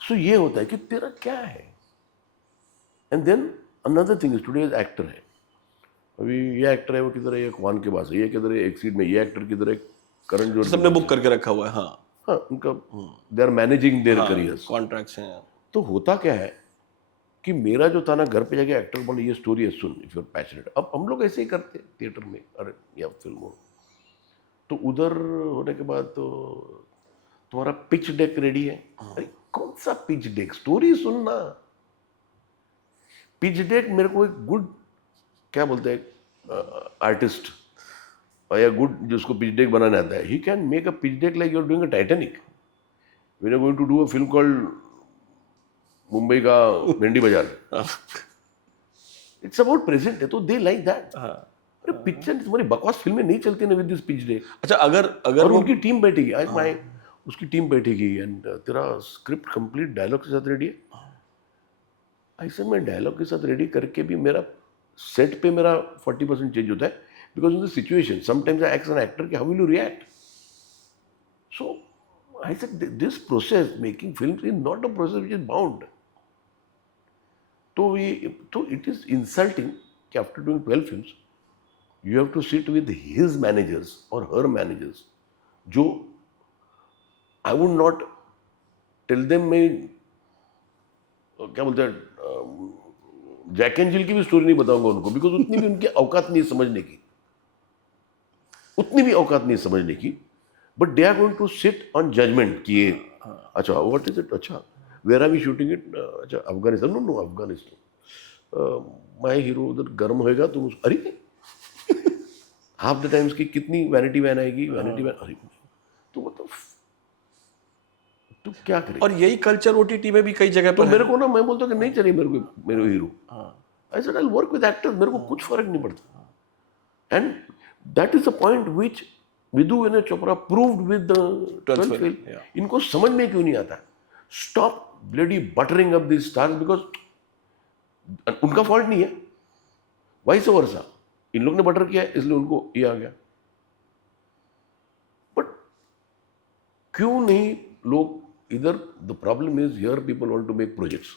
So ये होता है कि तेरा क्या है? And then another thing is today's actor है। अभी ये एक्टर है वो किधर है, ये क्वान के पास है, ये किधर है एक्सीड में, ये एक्टर किधर है करण जौहर। सबने बुक करके रखा हुआ है। हाँ उनका they are managing their careers, contracts हैं। तो होता क्या है कि मेरा जो था ना, घर पे जाके एक्टर बोले ये स्टोरी है सुन इफ यू आर पैशनेट। अब हम लोग ऐसे ही करते थिएटर में, अरे या फिल्म हो तो उधर होने के बाद तो तुम्हारा पिच डेक रेडी है। अरे कौन सा पिच डेक, स्टोरी सुनना। पिच डेक मेरे को एक गुड क्या बोलते हैं आर्टिस्ट या गुड जिसको पिच डेक बनाना आता है, he can make a pitch deck like you are doing a Titanic. We are going to do a film called Mumbai का Bhendi Bazaar, it's about present है, तो दे लाइक दैट। अरे पिक्चर तुम्हारी बकवास फिल्में नहीं चलती ना विद दिस पिच डेक। अच्छा अगर और उनकी टीम बैठेगी आज मैं उसकी टीम बैठेगी एंड तेरा स्क्रिप्ट कंप्लीट डायलॉग के साथ रेडी है। ऐसे मैं डायलॉग के साथ रेडी करके भी मेरा सेट पे मेरा 40% चेंज होता है because of the situation. Sometimes I ask an actor, how will you react? So I said, this process, making films, is not a process which is bound. So it is insulting that after doing 12 films, you have to sit with his managers or her managers. जो I would not tell them मैं क्या बोलते हैं Jack and Jill की भी story नहीं बताऊंगा उनको, बिकॉज उतनी भी उनकी औकात नहीं समझने की, उतनी भी औकात नहीं समझने की। But they are going to sit on judgment कि ये अच्छा व्हाट इज इट, अच्छा where are we shooting it, अच्छा Afghanistan, no Afghanistan, my hero उधर गर्म होएगा तुम उसको अरे हाफ द टाइम्स की कितनी वैनिटी वैन आएगी, वैनिटी वैन, अरे तो मतलब तो क्या करें? और यही कल्चर ओटीटी में भी कई जगह तो पर है। मेरे को ना, मैं बोलता हूँ कि नहीं चाहिए मेरे को मेरे हीरो, हाँ I said I will work with actors, मेरे को कुछ फर्क नहीं पड़ता. And that is the point which Vidhu Vinod Chopra proved with the 12th Fail, fail. yeah. इनको समझ में क्यों नहीं आता? Stop bloody buttering up this stars, because उनका फॉल्ट नहीं है, वाइस वर्सा. इन लोग ने बटर किया है इसलिए उनको ये आ गया. बट क्यों नहीं लोग इधर, the problem is here people want to make projects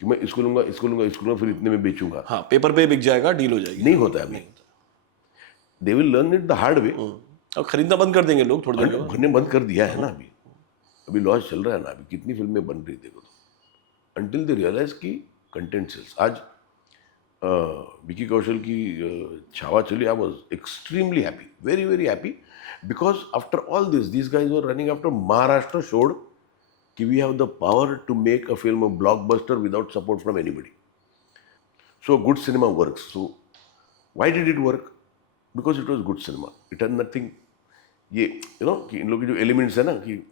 कि मैं इसको लूंगा इसको लूंगा इसको लूंगा फिर इतने में बेचूंगा. हाँ, पेपर पे बिक जाएगा, डील हो जाएगी. नहीं होता है अभी. They will learn it the hard way. और खरीदना बंद कर देंगे लोग थोड़ी देर के बाद. भरने बंद कर दिया है ना अभी. अभी लॉस चल रहा है ना, अभी कितनी फिल्में बन रही देखो तो, अंटिल दे रियलाइज की कंटेंट सेल्स. आज विकी कौशल की छावा चली, I was extremely happy, very very happy, because after all this guys were running after Maharashtra showed कि we have the power to make a film a blockbuster without support from anybody. So good cinema works. So why did it work? Because it was good cinema. It had nothing, ये you know कि इन लोग के जो elements है ना कि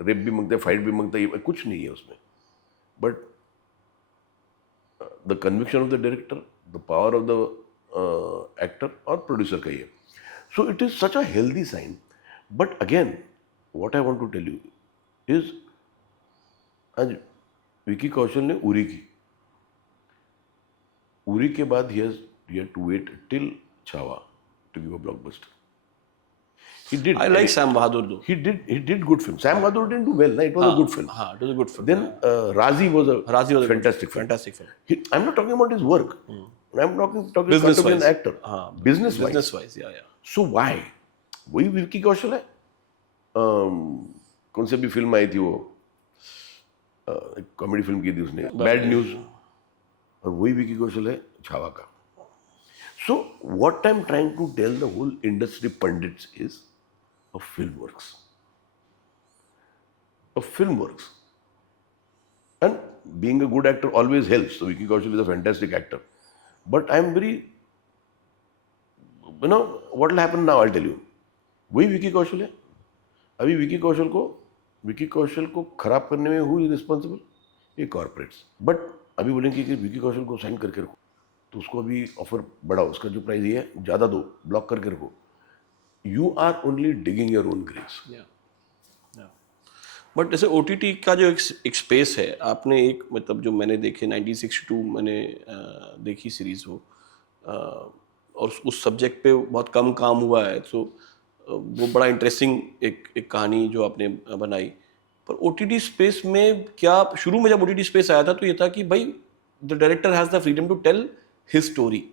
rape भी मांगते हैं, फाइट भी मांगते हैं, ये कुछ नहीं है उसमें. But the conviction of the director, the power of the actor और प्रोड्यूसर का ये. So it is such a healthy sign. But again what I want to tell you is, आज विकी कौशल ने उरी की, उरी के बाद ही had to wait till Chhaava to give a blockbuster. He did. I like Sam Bahadur though. He did good film. Sam Bahadur didn't do well. No, it was a good film. हाँ, it was a good film. Then Razi was a Razi was a fantastic film. fantastic film. I'm not talking about his work. I'm talking Business to be an wise. actor. हाँ, Business wise. business wise, yeah. So why? वही विकी कौशल है. कौन सी भी film आई थी वो, comedy film की थी उसने, बैड न्यूज, और वही विकी कौशल है छावा का. So what I'm trying to tell the whole industry pundits is, a film works. A film works. And being a good actor always helps. So Vicky Kaushal is a fantastic actor. But I'm very, you know, what will happen now, I'll tell you. वही विकी कौशल है. अभी विकी कौशल को खराब करने में who is responsible? ये corporates. But अभी बोलेंगे कि विकी कौशल को साइन करके रखो, तो उसको अभी ऑफर बढ़ाओ, उसका जो प्राइस ये है ज़्यादा दो, ब्लॉक करके रखो. You are only digging your own graves. But जैसे OTT का जो एक स्पेस है, आपने एक मतलब जो मैंने देखे 1962 मैंने देखी सीरीज वो, और उस सब्जेक्ट पे बहुत कम काम हुआ है, तो वो बड़ा इंटरेस्टिंग एक कहानी जो आपने बनाई. पर OTT स्पेस में क्या, शुरू में जब OTT स्पेस आया था तो ये था कि भाई the director has the freedom to tell his story,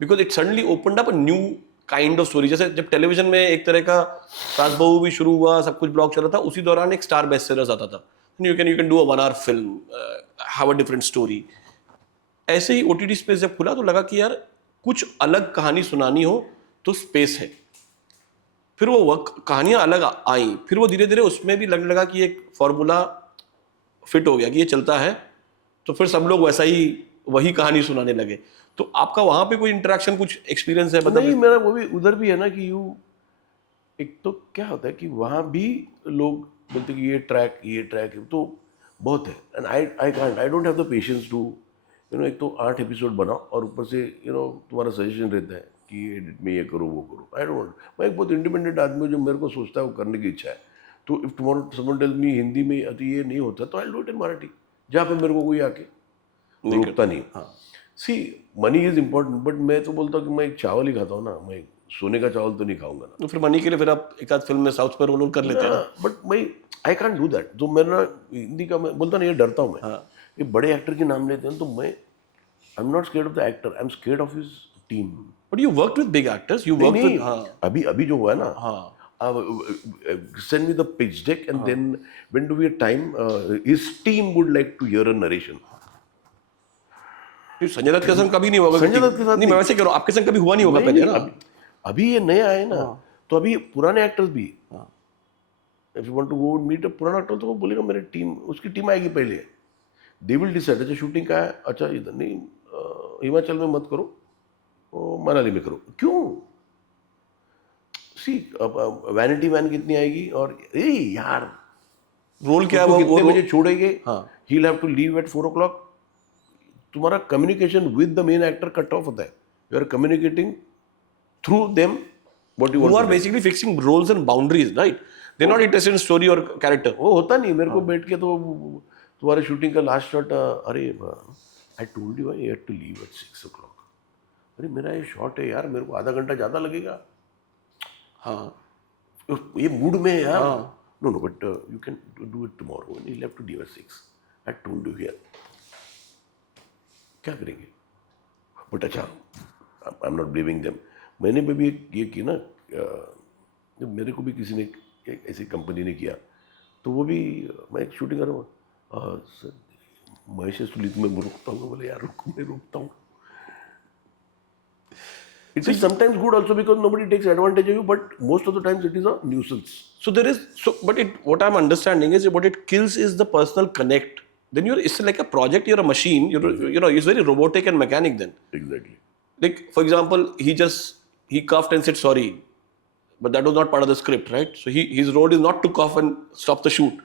because it suddenly opened up a new kind of story. जैसे जब टेलीविजन में एक तरह का सास बहू भी शुरू हुआ, सब कुछ ब्लॉक चल रहा था, उसी दौरान एक स्टार बेस्ट सेलर्स आता था, you can do a 1 hour film, have a different story. ऐसे ही OTT स्पेस जब खुला तो लगा कि यार कुछ अलग कहानी सुनानी हो तो स्पेस है. फिर वो कहानियां अलग आई, फिर वो धीरे धीरे उसमें भी लगने लगा कि एक फॉर्मूला फिट हो गया कि ये चलता है, तो फिर सब लोग वैसा ही वही कहानी सुनाने लगे. तो आपका वहां पे कोई इंटरेक्शन, कुछ एक्सपीरियंस है? नहीं, मेरा वो भी उधर भी है ना कि एक तो क्या होता है कि वहाँ भी लोग बोलते हैं कि ये ट्रैक तो बहुत है. And I don't have the patience to, you know, एक तो 8 एपिसोड बनाओ और ऊपर से यू नो तुम्हारा सजेशन रहता है कि एडिट में ये करो वो करो. I don't. मैं एक बहुत इंडिपेंडेंट आदमी हूँ, जो मेरे को सोचता है वो करने की इच्छा है. तो if tomorrow someone tells me Hindi में ये नहीं होता तो I do it in Marathi, जहाँ पे मेरे को कोई आके रोकता नहीं. हाँ. सी मनी इज इम्पोर्टेंट, बट मैं तो बोलता हूँ कि मैं एक चावल ही खाता हूँ ना, मैं सोने का चावल तो नहीं खाऊंगा ना. तो फिर मनी के लिए फिर आप एक आध फिल्म में साउथ पर रोल कर लेते हैं. बट मैं आई कांट डू दैट. तो मेरा हिंदी का मैं बोलता नहीं, ये डरता हूँ मैं. ये बड़े एक्टर के नाम लेते हैं तो मैं, आई am not scared of the actor, I am scared of his team. But you worked with big actors, you worked with. अभी जो हुआ है ना, हाँ, send me the pitch deck and then when do we have time, his team would like to hear a narration. Sanjay Dutt के संग कभी नहीं होगा. संजय दत्त के साथ नहीं, मैं वैसे कह रहा हूँ, आपके संग कभी हुआ नहीं होगा पहले ना. अभी ये नया है ना, तो अभी पुराने एक्टर्स भी, if you want to go meet a पुराना एक्टर तो वो बोलेगा मेरी टीम, उसकी टीम आएगी पहले. दे विल डिसाइड, अच्छा शूटिंग का है, अच्छा इधर नहीं, हिमाचल में मत करो, मनाली में करो. क्यों? सी वैनिटी वैन कितनी आएगी, और ए यार रोल क्या है वो वो कितने बजे छोड़ेंगे, हाँ। He will have to leave at 4 o'clock. तुम्हारा communication with the main actor cut off होता है. You are communicating through them what you who want are to. basically fixing roles and boundaries, right? They're not interested in story or character. वो होता नहीं. मेरे को हाँ। बैठ के तो तुम्हारे शूटिंग का लास्ट शॉट, अरे I told you I had to leave at 6 o'clock. अरे मेरा ये शॉट है यार, मेरे को आधा घंटा ज़्यादा लगेगा. हाँ. ये मूड में है यार. हाँ. No no but you can do it tomorrow. You have to leave at 6. I told you here. क्या करेंगे? बट अच्छा, I am not blaming them. मैंने भी ये की ना, जब मेरे को भी किसी ने एक ऐसी कंपनी ने किया, तो वो भी मैं एक शूटिंग कर रहा हूँ, सर महेश सुलीत में रुकता हूँ. बोले यार रुक, मैं रुकता हूँ. It is sometimes good also because nobody takes advantage of you, but most of the times it is a nuisance. So there is but what I'm understanding is what it kills is the personal connect. Then it's like a project, you're a machine, it's very robotic and mechanic then. Exactly. Like for example, he coughed and said sorry, but that was not part of the script, right? So his role is not to cough and stop the shoot.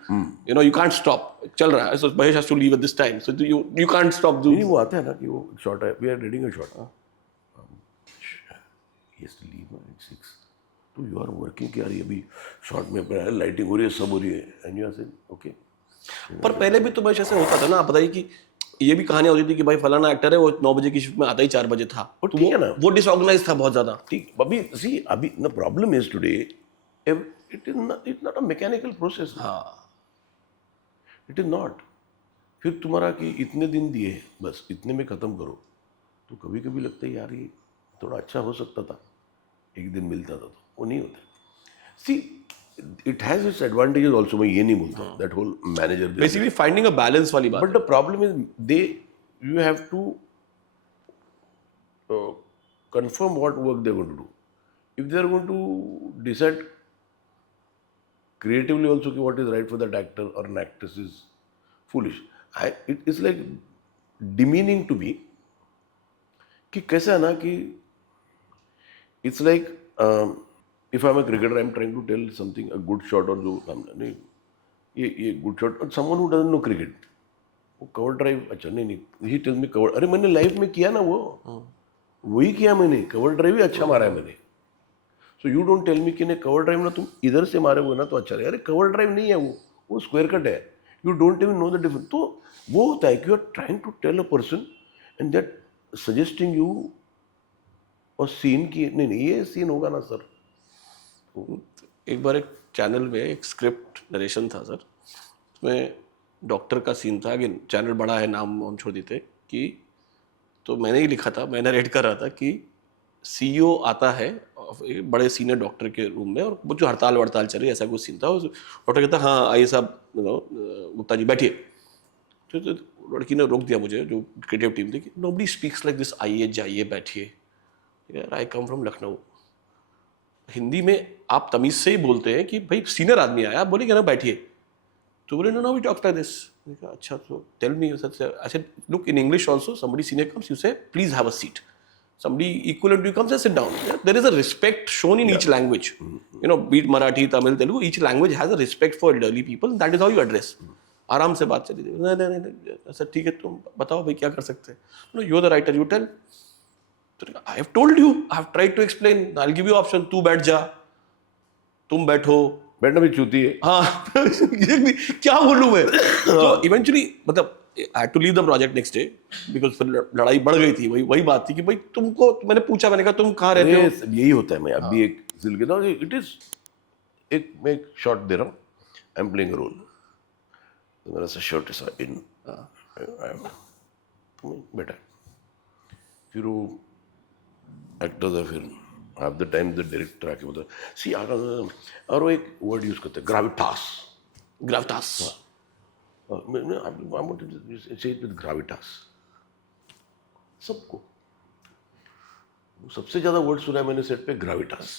You can't stop. चल रहा है, so Mahesh has to leave at this time. So you can't stop. नहीं वो आता है ना कि वो शॉट है, we are reading a shot. He has to leave at 6. तो you are working कि यार ये भी शॉट में लाइटिंग हो रही है, सब हो रही है, and you are saying okay. पर पहले भी तो भाई ऐसे होता था ना, आप बताइए कि ये भी कहानियां होती थी कि भाई फलाना एक्टर है वो 9 बजे की शिफ्ट में आता ही 4 बजे था. वो ठीक है ना. वो डिसऑर्गेनाइज था बहुत ज्यादा. ठीक. अभी the problem is today, it is not a mechanical process. हाँ. It is not. फिर तुम्हारा कि इतने दिन दिए, बस इतने में ख़त्म करो. तो कभी कभी लगता है यार ये थोड़ा अच्छा हो सकता था, एक दिन मिलता था. तो वो नहीं होता. See it has its advantages also. मैं ये नहीं बोलता that whole manager basically finding a balance वाली बात. But the problem is you have to confirm what work they're going to do. If they're going to decide creatively also what is right for that actor or an actress is foolish. It's like demeaning to me कि कैसा है ना कि it's like if I'm a cricketer, I'm trying to tell something, a good shot or जो नहीं ये good shot, और someone who doesn't know cricket, वो cover drive अच्छा नहीं he tells me cover, अरे मैंने लाइफ में किया ना वही किया मैंने, कवर ड्राइव ही अच्छा मारा है मैंने. So you don't tell me कि नहीं कवर ड्राइव ना तुम इधर से मारे हुए ना तो अच्छा रहे. अरे कवर ड्राइव नहीं है वो स्क्वायर कट है. You don't even know the difference. तो वो होता है कि you are trying to tell a person and that suggesting you और सीन की नहीं ये सीन होगा ना सर. एक बार एक चैनल में एक स्क्रिप्ट नरेशन था सर, उसमें डॉक्टर का सीन था. अगेन चैनल बड़ा है, नाम हम छोड़ देते कि, तो मैंने ही लिखा था, मैंने रेड कर रहा था कि सीईओ आता है एक बड़े सीनियर डॉक्टर के रूम में और वो जो हड़ताल वड़ताल चल रही है ऐसा कुछ सीन था. डॉक्टर कहता हाँ आइए साहब गुप्ता जी बैठिए. तो लड़की ने रोक दिया मुझे, जो क्रिएटिव टीम थी, कि नोबडी स्पीक्स लाइक दिस, आइए जाइए बैठिए. यार आई कम फ्रॉम लखनऊ. हिंदी में आप तमीज़ से ही बोलते हैं कि भाई सीनियर आदमी आया, आप बोलेंगे ना बैठिए. तो बोले no we talk like this. अच्छा तो tell me. I said look in English also, somebody senior comes, you say please have a seat. Somebody equivalent to you comes, sit down. There is a respect shown in each language. Be it Marathi, Tamil, Telugu, each language has a respect for elderly people. That is how you address. आराम से बात चली. नहीं अच्छा ठीक है तुम बताओ भाई क्या कर सकते हैं. No, you are the writer, you tell. I have told you, I have tried to explain. I'll give you option. तू बैठ जा, तुम बैठो. बैठना भी चूती है. हाँ क्या बोलूँ मैं. तो इवेंचुअली मतलब I had to leave the project next day because फिर लड़ाई बढ़ गई थी. वही बात थी कि भाई तुमको मैंने पूछा, मैंने कहा तुम कहाँ रहते हो. यही होता है. मैं अभी एक जिल के ना इट इज मैं एक शॉट दे रहा हूँ, I am playing a role. मेरा सा शर्ट ऐसा इन बेटा, फिर वो एक्टर था, फिर half the time the director आके बोलता सी और वो एक वर्ड यूज करते ग्राविटास. say it with gravitas. सबको सबसे ज्यादा वर्ड सुना है मैंने सेट पे ग्राविटास.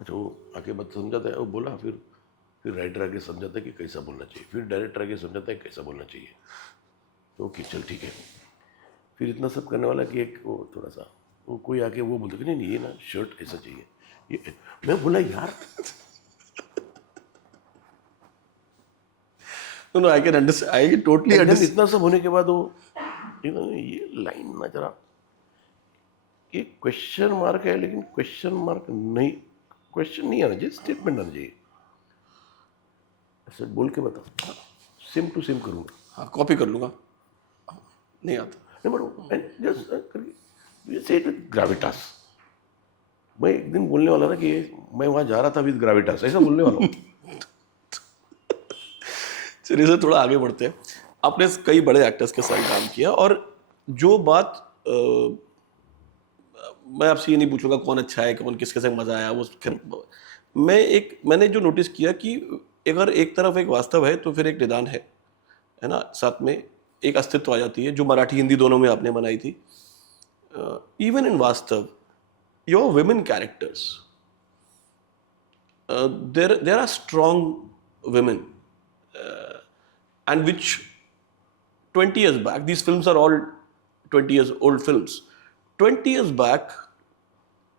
अच्छा वो आके बात समझाता है, वो बोला, फिर राइटर आके समझाता है कि कैसा बोलना चाहिए, फिर डायरेक्टर आके समझाता है कैसा बोलना चाहिए. तो ओके चल ठीक है. फिर इतना सब करने वाला कि एक वो थोड़ा सा वो कोई आके वो बोलते कि नहीं ये ना शर्ट ऐसा चाहिए. ये मैं बोला यार No, no, I can understand. I can totally And then understand. इतना सब होने के बाद वो ये लाइन ना जरा, ये क्वेश्चन मार्क है लेकिन क्वेश्चन मार्क नहीं, क्वेश्चन नहीं आना चाहिए, स्टेटमेंट आना चाहिए, ऐसे बोल के बता, सेम टू सेम करूँगा। हाँ, कॉपी कर लूंगा, नहीं आता। नहीं बट जस्ट करके से इट ग्राविटास। मैं एक दिन बोलने वाला था कि मैं वहाँ जा रहा था विद ग्राविटास, ऐसा बोलने वाला हूँ। चलिए सर, थोड़ा आगे बढ़ते हैं। आपने कई बड़े एक्टर्स के साथ काम किया, और जो बात मैं आपसे ये नहीं पूछूंगा कौन अच्छा है, कौन किसके साथ मजा आया, वो फिर मैंने जो नोटिस किया कि अगर एक तरफ एक वास्तव है तो फिर एक निदान है ना, साथ में एक अस्तित्व आ जाती है, जो मराठी हिंदी दोनों में आपने बनाई थी। इवन इन वास्तव, your women characters, there are strong women, and which 20 years back, these films are all 20 years old films. 20 years back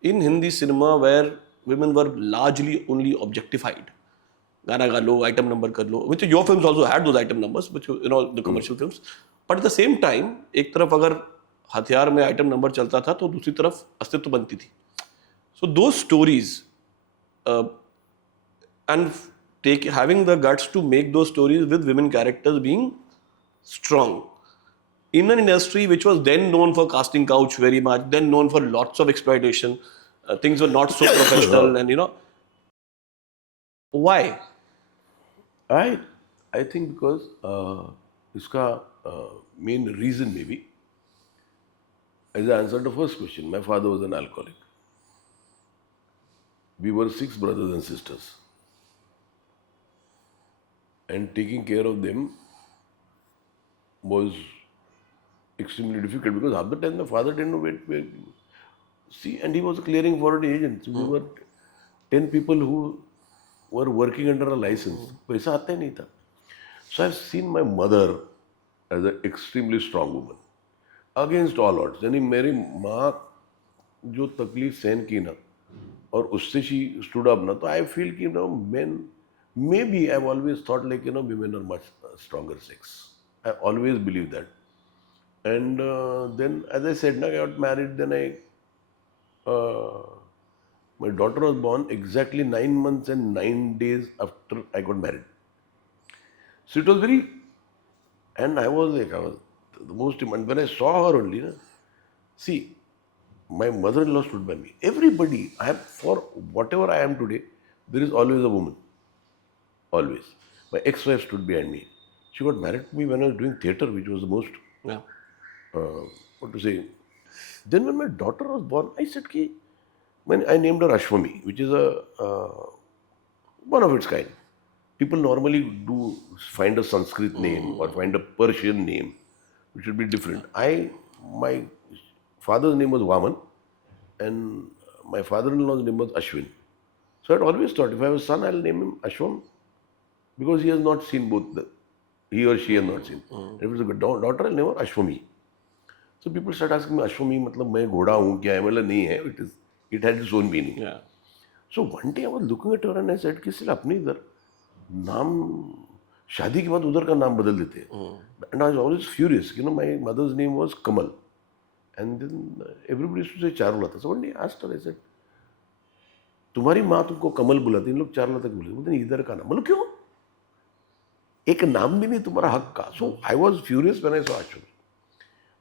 in Hindi cinema, where women were largely only objectified, गाना गा लो, item number कर लो, which your films also had those item numbers, which in all the commercial films. But at the same time, एक तरफ अगर हथियार में item number चलता था तो दूसरी तरफ अस्तित्व बनती थी. So those stories, and having the guts to make those stories with women characters being strong in an industry which was then known for casting couch very much, then known for lots of exploitation, things were not so professional, and why? I think because इसका main reason maybe, as I answered the first question, my father was an alcoholic. We were 6 brothers and sisters, and taking care of them was extremely difficult because half the time my father didn't know where see, and he was a clearing foreign agent. So we were 10 people who were working under a license. पैसा आता ही नहीं था. So I've seen my mother as an extremely strong woman against all odds. यानी मेरी माँ जो तकलीफ सहन की ना, और उससे she stood up ना, तो I feel कि men, maybe I've always thought like women are much stronger sex. I always believe that. And then, as I said, I got married. Then my daughter was born exactly 9 months and 9 days after I got married. So it was very, and I was the most, and when I saw her only, see, my mother-in-law stood by me. Everybody, for whatever I am today, there is always a woman. Always. My ex-wife stood behind me. She got married to me when I was doing theatre, which was the most, what to say. Then when my daughter was born, I said, I named her Ashwami, which is one of its kind. People normally do find a Sanskrit name or find a Persian name, which should be different. My father's name was Vaman, and my father-in-law's name was Ashwin. So I'd always thought, if I have a son, I'll name him Ashwam, because he has not seen both, he or she has not seen. If it's a daughter, I'll name her Ashwami. So people start asking me, Ashwami, मतलब मैं घोड़ा हूँ क्या है? मतलब नहीं है. It had its own meaning. Yeah. So one day I was looking at her and I said कि सिर्फ अपने इधर नाम शादी के बाद उधर का नाम बदल देते हैं. And I was always furious. My mother's name was Kamal, and then everybody used to say Charulata. So one day I asked her, I said, तुम्हारी माँ तुमको कमल बुलाती, इन लोग चारुलता क्यों बुलाते? बोलते इधर का नाम. मतलब क्यों? एक नाम भी नहीं तुम्हारा हक का. So I was furious when I saw Ashwini.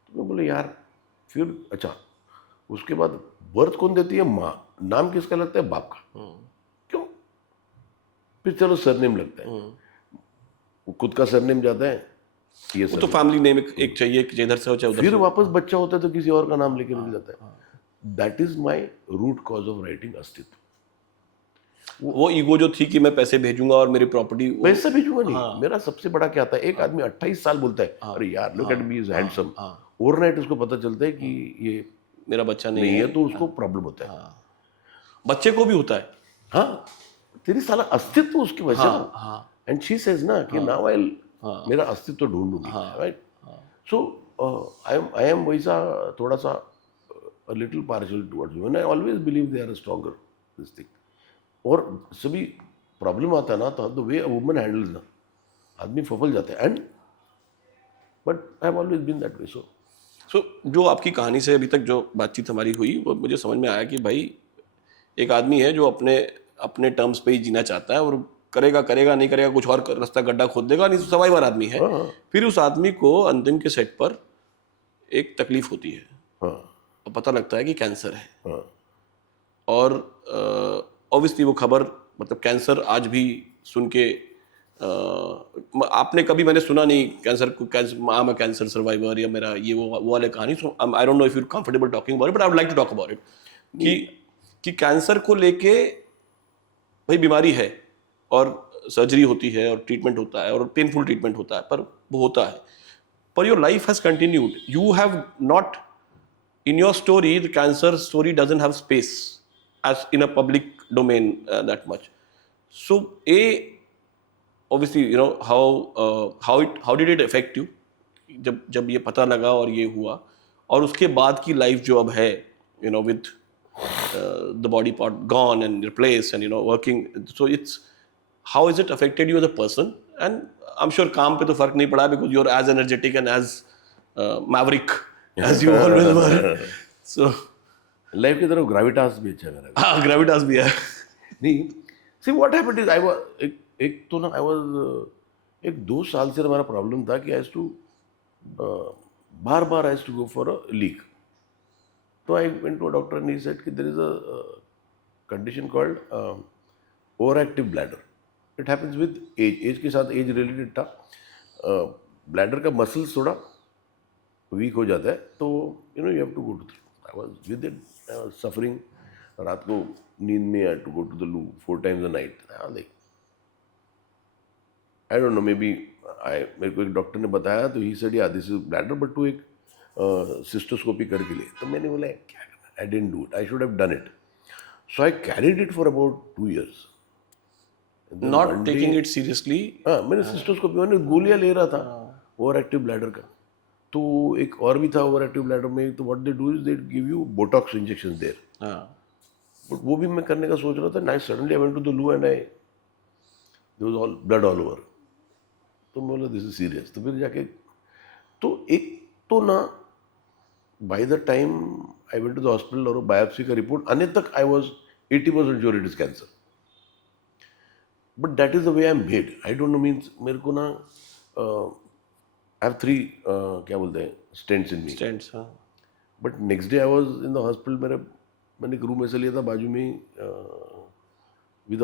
तो मैं बोले यार, फिर अच्छा, उसके बाद बर्थ कौन देती है? माँ. नाम किसका लगता है? बाप का. क्यों? फिर चलो सरनेम लगता है. वो खुद का सरनेम जाता है, ये वो तो फैमिली नेम एक चाहिए कि जिधर से हो चाहे उधर. फिर वापस बच्चा होता है तो किसी और का नाम लेके निकल जाता है. That is my root cause of writing Astitva. वो ईगो जो थी कि मैं पैसे भेजूंगा और मेरी प्रॉपर्टी, पैसा भेजूंगा नहीं. मेरा सबसे बड़ा क्या था, एक आदमी 28 साल बोलता है, अरे यार look at me, is handsome. Overnight उसको पता चलता है कि ये मेरा बच्चा नहीं है, तो उसको प्रॉब्लम होता है. बच्चे को भी होता है. हाँ, तेरी साला अस्तित्व उसकी वजह. एंड शी सेज ना कि नाउ आई मेरा अस्तित्व ढूंढूंगी. राइट. सो आई एम वैसा थोड़ा सा a little partial towards women. I always believe they are stronger, this thing. और सभी प्रॉब्लम आता है ना, तो the way a woman handles ना, आदमी फफल जाता है, and but I have always been that way. So जो आपकी कहानी से अभी तक जो बातचीत हमारी हुई वो मुझे समझ में आया कि भाई एक आदमी है जो अपने अपने टर्म्स पे ही जीना चाहता है और करेगा करेगा नहीं करेगा कुछ और रास्ता गड्ढा खोद देगा, नहीं तो सर्वाइवर आदमी है. फिर उस आदमी को अंतिम के सेट पर एक तकलीफ होती है और पता लगता है कि कैंसर है. और ऑब्वियसली वो खबर, मतलब कैंसर आज भी सुन के आपने कभी, मैंने सुना नहीं कैंसर को, I am a cancer survivor या मेरा ये वो वाले कहानी. So I don't know if you comfortable talking about it, but I would like to talk about it कि कैंसर को लेके भाई बीमारी है और सर्जरी होती है और ट्रीटमेंट होता है और पेनफुल ट्रीटमेंट होता है, पर वो होता है. Per your life has continued. You have not, in your story, the cancer story doesn't have space as in a public domain that much. So, obviously, you know how did it affect you? जब ये पता लगा और ये हुआ, और उसके बाद की लाइफ जो अब है, you know, with the body part gone and replaced and working, so it's how has it affected you as a person? And I'm sure काम पे तो फर्क नहीं पड़ा because you're as energetic and as maverick as you always were. So life की तरफ Gravitas भी अच्छा मेरा. हाँ, ग्रेविटास भी है. नहीं, see what happened is I was एक तो ना आई वाज एक 2 साल से हमारा प्रॉब्लम था कि आई हैज टू बार बार I has to go for a leak. तो I went to a doctor and he said कि there is a condition called over active bladder. It happens with age के साथ age related था. Bladder का muscles थोड़ा weak हो जाता है, तो you have to go to. I was with it, I was suffering. रात को नींद में I to go to the loo 4 times a night. Like I don't know, maybe मेरे को एक डॉक्टर ने बताया तो he said yeah this is bladder, but तू एक सिस्टोस्कोपी करके ले. तो मैंने बोला क्या करना, I didn't do it, I should have done it. So I carried it for about 2 years. Not taking it seriously. हाँ, मैंने सिस्टोस्कोपी, मैंने गोलियां ले रहा था ओवर एक्टिव ब्लैडर का. तो एक और भी था ओवर एक्टिव ब्लैडर में, तो what they do is they give you Botox injection there. But वो भी मैं करने का सोच रहा था. नाइ suddenly I went to the loo and there was all blood all over. तो मैं बोला दिस इज सीरियस. तो फिर जाके तो एक तो ना by the time I went to the hospital और बायोप्सी का रिपोर्ट आने तक I was 80% sure it is cancer. But that is the way I am made. I don't know, means मेरे को ना आई हैव 3 क्या बोलते हैं स्टेंट्स इन मी. Stents, हाँ. But next day I was in the hospital. मैंने एक room ऐसे लिया था बाजू में with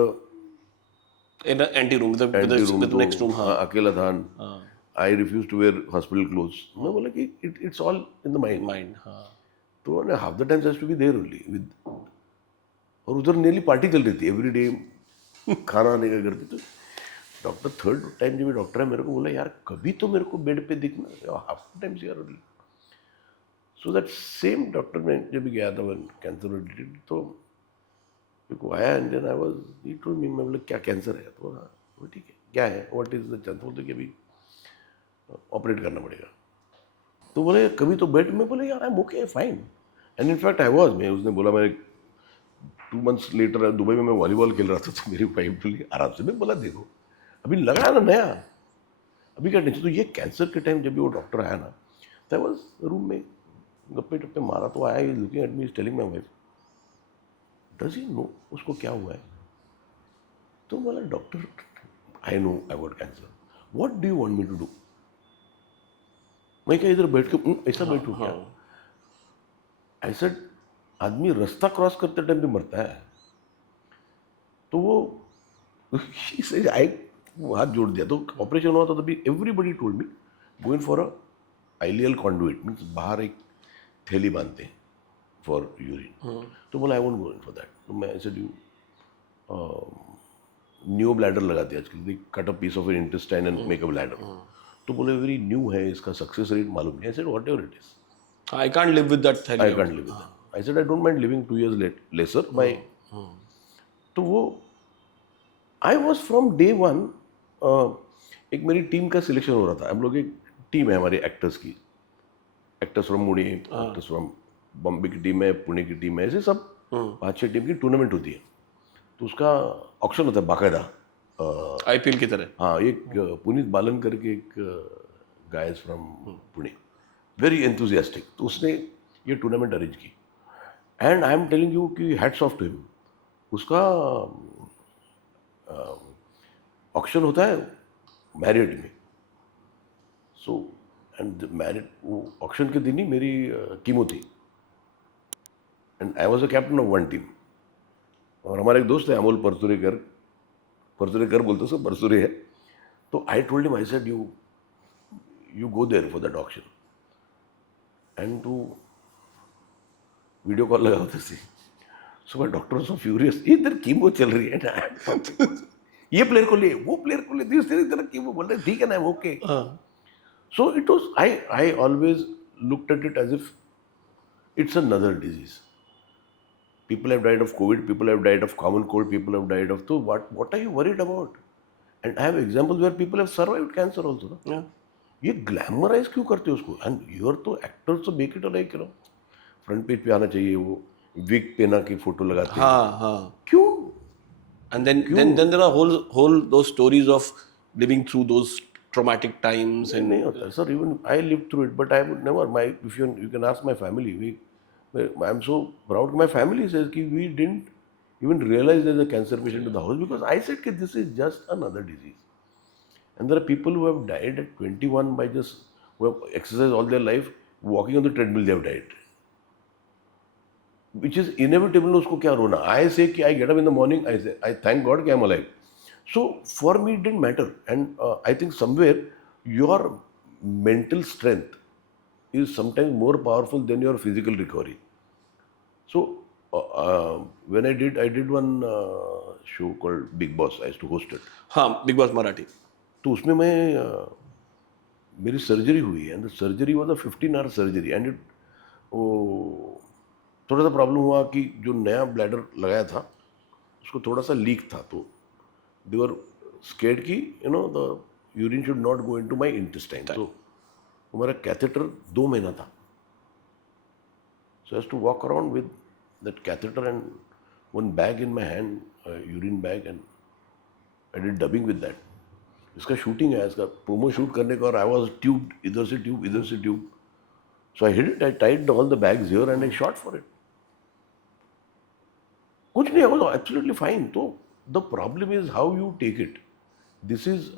In an anti room, with the next room. हाँ. अकेला था. I refuse to wear hospital clothes. मैं बोला कि it's all in the mind. Mind, हाँ. तो half the times has to be there only with. और उधर नेली पार्टी चल रही थी एवरी डे. खाना आने का करते. तो डॉक्टर थर्ड टाइम जब डॉक्टर है मेरे को बोला यार कभी तो मेरे को बेड पे दिखना. हाफ द टाइम्स यार. सो दैट सेम डॉक्टर में जब गया था कैंसर रिलेटेड, तो मेरे को आया and then I was he told me. मैं बोला क्या कैंसर है? तो हाँ, वो ठीक है, क्या है, व्हाट इज द चांस? बोलते कि अभी ऑपरेट करना पड़ेगा. तो बोले कभी तो बेड में. बोले यार I am okay, fine. And in fact I was. मैं उसने बोला, मैं 2 months लेटर दुबई में मैं वॉलीबॉल खेल रहा था, तो मेरी वाइफ बोली आराम से. मैं बोला देखो अभी लगा ना नया, अभी क्या टेंशन. तो ये कैंसर के टाइम जब भी वो डॉक्टर आया ना, तो आई वाज रूम में गप्पे टप्पे मारा. तो आया, looking at me, is telling my wife does he know उसको क्या हुआ है. तो बोला doctor I know I got cancer, what do you want me to do. मैं क्या इधर बैठ के ऐसा बैठूं क्या? ऐसा आदमी रास्ता क्रॉस करते टाइम भी मरता है. तो वो आई हाथ जोड़ दिया. तो ऑपरेशन हुआ था तभी everybody told me go in for a ileal conduit, means बाहर एक थैली बांधते हैं फॉर यूरिन. तो बोला I won't go in for that. तो मैं ऐसे ड्यू न्यू ब्लैडर लगाते हैं आजकल. They cut a piece of intestine and make a bladder. तो बोले वेरी न्यू है, इसका सक्सेस रेट मालूम नहीं. आई said what ever it is, I can't live with that thing. I can't live with that. I said I don't mind living 2 years lesser. तो वो I was from day one. एक मेरी team का selection हो रहा था. हम लोग एक टीम है हमारी एक्टर्स की. Actors from Pune, actors from Bombay की टीम है, पुणे की टीम है, ऐसे सब 5-6 टीम की टूर्नामेंट होती है. तो उसका ऑक्शन होता है बाकायदा. आईपीएल की तरह। हाँ एक पुनीत बालन करके एक guy from Pune, very enthusiastic, तो उसने ये टूर्नामेंट अरेंज की and I am telling you कि हैट्स ऑफ टू हिम। उसका ऑक्शन होता है मैरिड में, सो एंड मैरिड वो ऑक्शन के दिन ही मेरी कीमो थी and I was a captain of one team. और हमारे एक दोस्त है अमोल परचुरेकर बोलते उसको, परचुरे है। तो I told him, I said you go there for that auction and two video call लगा होते थे। So my doctor so furious, इधर कीमो चल रही है ना, ये प्लेयर को ले, वो प्लेयर को ले, दिस इधर कीमो बोल रहे, ठीक है ना, okay. So it was I always looked at it as if it's another disease. People have died of COVID, people have died of common cold, people have died of, so what are you worried about? And I have examples where people have survived cancer also. ना? Yeah. ये glamorize क्यों करते हो उसको? And your तो actors तो make it like you know front page पे आना चाहिए, वो विग पहना के फोटो लगाते हैं, हाँ। क्यों? And then there are whole those stories of living through those traumatic times and नहीं होता sir, even I live through it but I would never, my if you can ask my family, I am so proud, my family says कि we didn't even realize there's a cancer patient in the house because I said that this is just another disease. And there are people who have died at 21 by just, who have exercised all their life, walking on the treadmill, they have died. Which is inevitable, usko kya rona? I say कि I get up in the morning, I say, I thank God कि I'm alive. So for me it didn't matter. And I think somewhere your mental strength is sometimes more powerful than your physical recovery. So when I did one show called Big Boss. I used to host it. हाँ, big boss Marathi. तो उसमें मैं मेरी surgery हुई and the surgery was a 15-hour surgery and it, वो थोड़ा सा problem हुआ कि जो नया ब्लैडर लगाया था उसको थोड़ा सा लीक था, तो दे वर स्केर्ड कि you know the urine should not go into my intestine. तो हमारा कैथेटर 2 महीना था, so I have to walk around with that catheter and one bag in my hand, urine bag, and I did dubbing with that. इसका shooting है, इसका promo shoot करने का, और I was tubed, इधर से tube, so I hid it, I tied all the bags here and I shot for it. कुछ नहीं, I was absolutely fine. तो the problem is how you take it. This is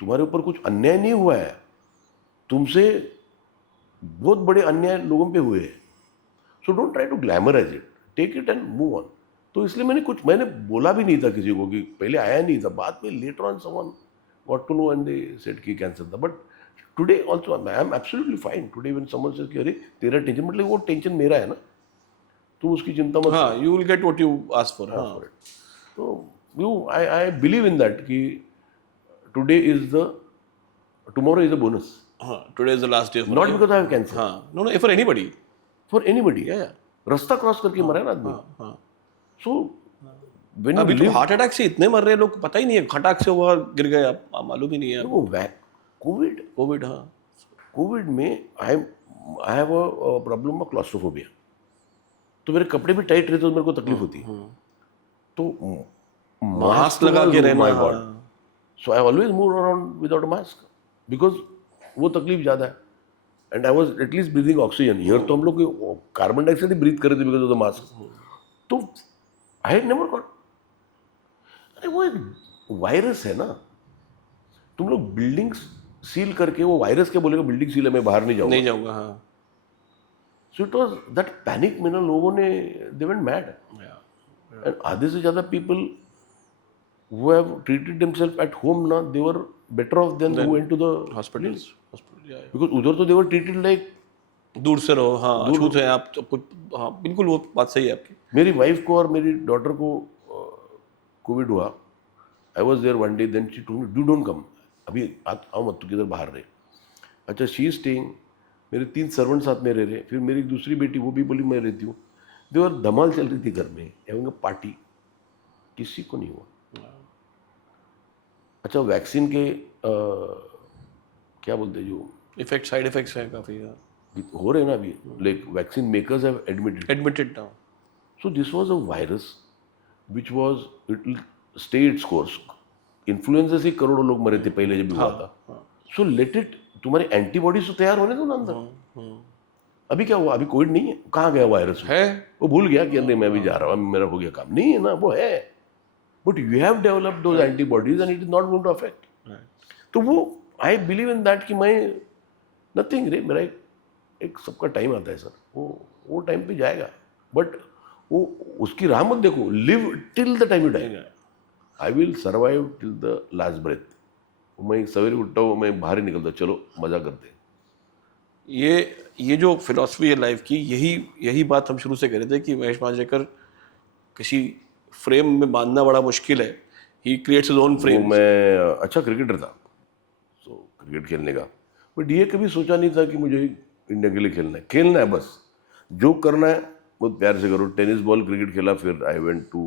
तुम्हारे ऊपर कुछ अन्याय नहीं हुआ है, तुमसे बहुत बड़े अन्याय लोगों पे हुए हैं. So don't try to glamorise it, take it and move on. तो इसलिए मैंने बोला भी नहीं था किसी को, कि पहले आया नहीं था, बाद में later on someone got to know and they said कि कैंसर था. But today also I am absolutely fine. Today when someone says कि अरे तेरा टेंशन, मतलब वो टेंशन मेरा है ना, तुम उसकी चिंता मत. हाँ, you will get what you ask for. तो आई बिलीव इन दैट कि today is the, tomorrow is a bonus. Today is the last day. Not because I have cancer. हाँ, no, for anybody. For anybody. रास्ता cross करके मरा है ना आदमी. So when अभी तो हार्ट अटैक से इतने मर रहे हैं लोग, पता ही नहीं है, खटाक से हुआ गिर गए, आप मालूम ही नहीं है. वो कोविड, हाँ, कोविड में आई have a problem of claustrophobia. तो मेरे कपड़े भी टाइट रहते तो मेरे को तकलीफ होती. तो मास्क लगा के रहना. So I always move around without mask because वो तकलीफ ज़्यादा है. And I was at least breathing oxygen. Here तो हम लोग कार्बन डाइऑक्साइड ही ब्रीथ कर रहे थे बिकॉज ऑफ द मास्क. तो आई हैड नेवर गॉट. अरे वो एक वायरस है ना, तुम लोग बिल्डिंग सील करके, वो वायरस क्या बोलेगा, बिल्डिंग सील है मैं बाहर नहीं जाऊंगा. हाँ. So it was that panic में ना, लोगों ने दे वेंट मैड. एंड आधे से ज़्यादा people who have treated themselves at home ना, they were better off than who went to the hospitals. because उधर तो they were treated like दूर से रहो. हाँ, छूत है आप तो कुछ. हाँ, बिल्कुल वो बात सही है आपकी. मेरी वाइफ को और मेरी डॉटर को कोविड हुआ. I was there one day, then she told me, do don't come, अभी आओ मत, तू किधर बाहर रहे. अच्छा, शी इज स्टेइंग. मेरे 3 सर्वेंट साथ में रह रहे. फिर मेरी दूसरी बेटी, वो भी बोली मैं रहती हूँ. देवर धमाल चल रही थी घर में, हैविंग अ पार्टी. किसी को नहीं हुआ. अच्छा, वैक्सीन के क्या बोलते हैं, जो साइड इफेक्ट्स हैं काफ़ी हो रहे हैं ना अभी, like vaccine makers have admitted now. So this was a virus which was, it will stay its course. Influenza से करोड़ों लोग मरे थे पहले जब भी हुआ था. सो लेट इट, तुम्हारी एंटीबॉडीज तो तैयार होने दो ना अंदर. अभी क्या हुआ? अभी कोविड नहीं है, कहाँ गया वायरस? है. वो भूल गया कि नहीं मैं भी जा रहा हूँ, मेरा हो गया काम. नहीं है ना, वो है. But you have developed those antibodies and it is not going to affect. तो वो आई बिलीव इन दैट कि मैं नथिंग रे, मेरा एक सबका टाइम आता है सर, वो टाइम पे जाएगा. बट वो उसकी राह मत देखो, live till the time you die. I will survive till the last breath. मैं सवेरे उठता हूँ, मैं बाहर ही निकलता, चलो मजा करते हैं. ये जो फिलॉसफी है लाइफ की, यही बात हम शुरू से कह रहे थे कि महेश मांजरेकर किसी फ्रेम में बांधना बड़ा मुश्किल है. ही क्रिएट्स हिज ओन वो फ्रेम. मैं अच्छा क्रिकेटर था, सो क्रिकेट खेलने का. बट ये कभी सोचा नहीं था कि मुझे इंडिया के लिए खेलना है बस. जो करना है बहुत प्यार से करो. टेनिस बॉल क्रिकेट खेला, फिर I went to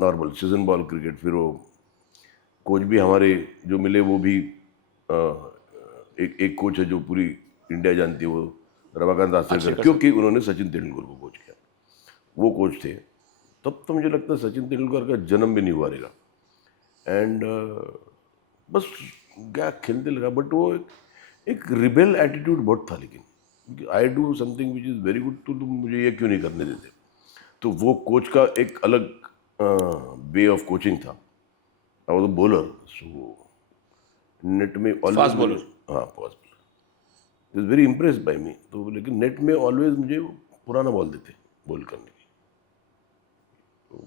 normal season ball cricket. फिर वो कोच भी हमारे जो मिले वो भी एक कोच है जो पूरी इंडिया जानती है, वो रमाकांत आचरेकर, क्योंकि उन्होंने सचिन तेंदुलकर को कोच किया. वो कोच थे. तब तो मुझे लगता है सचिन तेंदुलकर का जन्म भी नहीं हुआ रहेगा. एंड बस क्या खेलते लगा. बट वो एक रिबेल एटीट्यूड बहुत था. लेकिन I do something which is very good, तो तुम मुझे ये क्यों नहीं करने देते. तो वो कोच का एक अलग वे ऑफ कोचिंग था. I was a bowler, so net में Fast bowler. हाँ fast bowler. Is very impressed by me. तो लेकिन नेट में ऑलवेज मुझे पुराना बॉल देते बॉल करने की. तो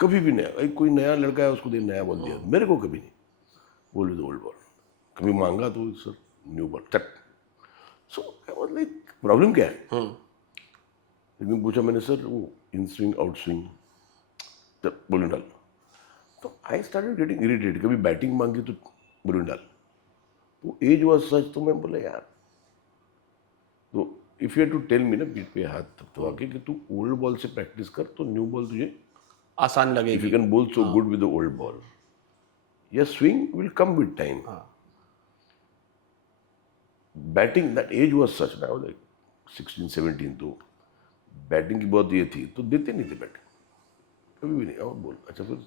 कभी भी नया, कोई नया लड़का है उसको दे नया बॉल दिया, मेरे को कभी नहीं. Ball is old ball. कभी मांगा तो सर न्यू बॉल चट. सो आई वाज लाइक प्रॉब्लम क्या है. लेकिन पूछा मैंने, सर वो इन स्विंग आउट स्विंग जब बॉलिंग डाल. तो आई स्टार्टेड गेटिंग इरिटेटेड. कभी बैटिंग मांगी तो बॉलिंग डाल. वो एज वॉज सच. तो मैं बोला यार, तो if you have to tell me ना पीठ पे हाथ तो आके कि तू ओल्ड बॉल से प्रैक्टिस कर, तो न्यू बॉल तुझे आसान इफ लगेगी. You can bowl so good with the old ball, your swing will come with time. Batting that age was such. ना लाइक 16-17, तो बैटिंग की बहुत ये थी, तो देते नहीं थे बैटिंग कभी भी नहीं. और बोल अच्छा फिर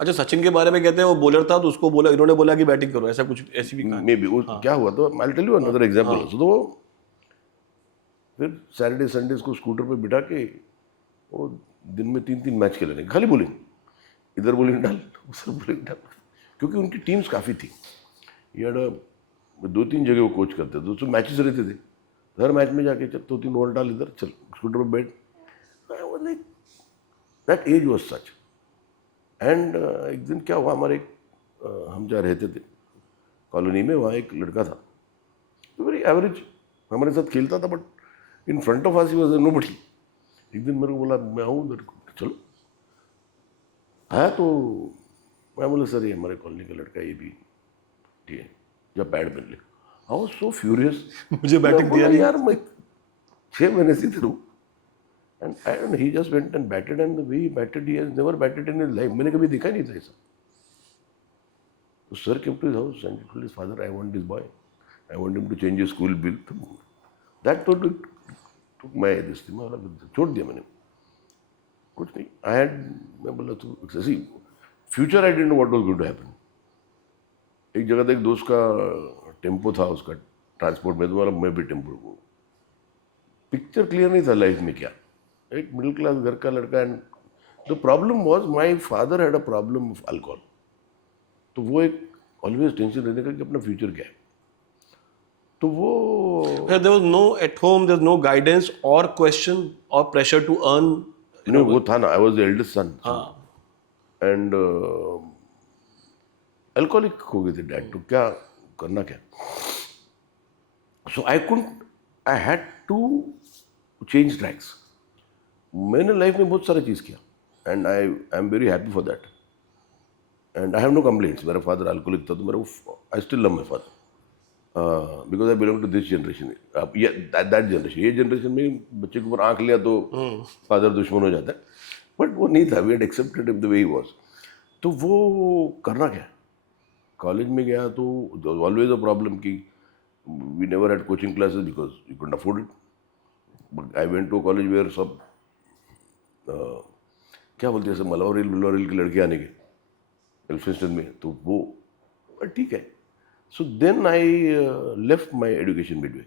अच्छा, सचिन के बारे में कहते हैं वो बॉलर था तो उसको बोला, इन्होंने बोला कि बैटिंग करो, ऐसा कुछ, ऐसी भी कहानी. मे बी वो क्या हुआ. तो I tell you another example also. तो वो फिर सैटरडे संडेज को स्कूटर पे बिठा के वो दिन में 3-3 मैच खेलने, खाली बॉलिंग, इधर बॉलिंग डाल उधर बॉलिंग डाल. क्योंकि उनकी टीम्स काफ़ी थी. ये 2-3 जगह वो कोच करते थे, तो मैचेस रहते थे. हर मैच में जाके चल 2-3 ओवर डाल, इधर चल स्कूटर पे बैठ. Like that age was such. And एक दिन क्या हुआ, हमारे हम जहाँ रहते थे कॉलोनी में, वहाँ एक लड़का था वेरी एवरेज, हमारे साथ खेलता था. But in front of us he was nobody. एक दिन मेरे को बोला मैं आऊँ उधर, चलो आया. तो मैं बोला सर ये हमारे कॉलोनी का लड़का, ये भी ठीक है, जब पैड पहन ले. I was so furious. मुझे बैटिंग दिया नहीं. यार मैं 6 महीने से इधर हूँ. And I don't know, he just went and batted, and the way he batted, he has never batted in his life. मैंने कभी देखा ही नहीं था ऐसा. So sir came to his house and told his father, I want this boy. I want him to change his school bill. That took my this thing. मैं बोला छोड़ दिया मैंने. कुछ नहीं. मैं बोला तो see, future I didn't know what was going to happen. एक जगह था, एक दोस्त का टेम्पो था, उसका ट्रांसपोर्ट में, तो बोला मैं भी टेम्पो को. पिक्चर क्लियर नहीं था लाइफ में क्या. एक मिडिल क्लास घर का लड़का. And the problem was my father had a problem of alcohol. तो वो एक ऑलवेज टेंशन रहने का कि अपना फ्यूचर क्या है. तो वो there was no at home, there was no guidance or question or pressure to earn. नहीं, वो था ना, I was the eldest son. हाँ. एंड अल्कोहलिक हो गए थे डैड. तो क्या करना क्या. So I had to change tracks. मैंने लाइफ में बहुत सारा चीज़ किया. And I am very happy for that. And I have no complaints. मेरा फादर अल्कोहलिक था, तो मेरा I still love my father because I belong to this generation. That generation, ये जनरेशन में बच्चे के ऊपर आँख लिया तो फादर दुश्मन हो जाता है. बट वो नहीं था. We had accepted him the way he was. तो वो करना क्या. कॉलेज में गया तो ऑलवेज अ प्रॉब्लम कि we never had coaching classes because you couldn't afford it. But I went to college where सब क्या बोलते हैं, सब मलौरील की लड़के आने के. एल्फिंस्टन में, तो वो ठीक है. So then I left my education midway.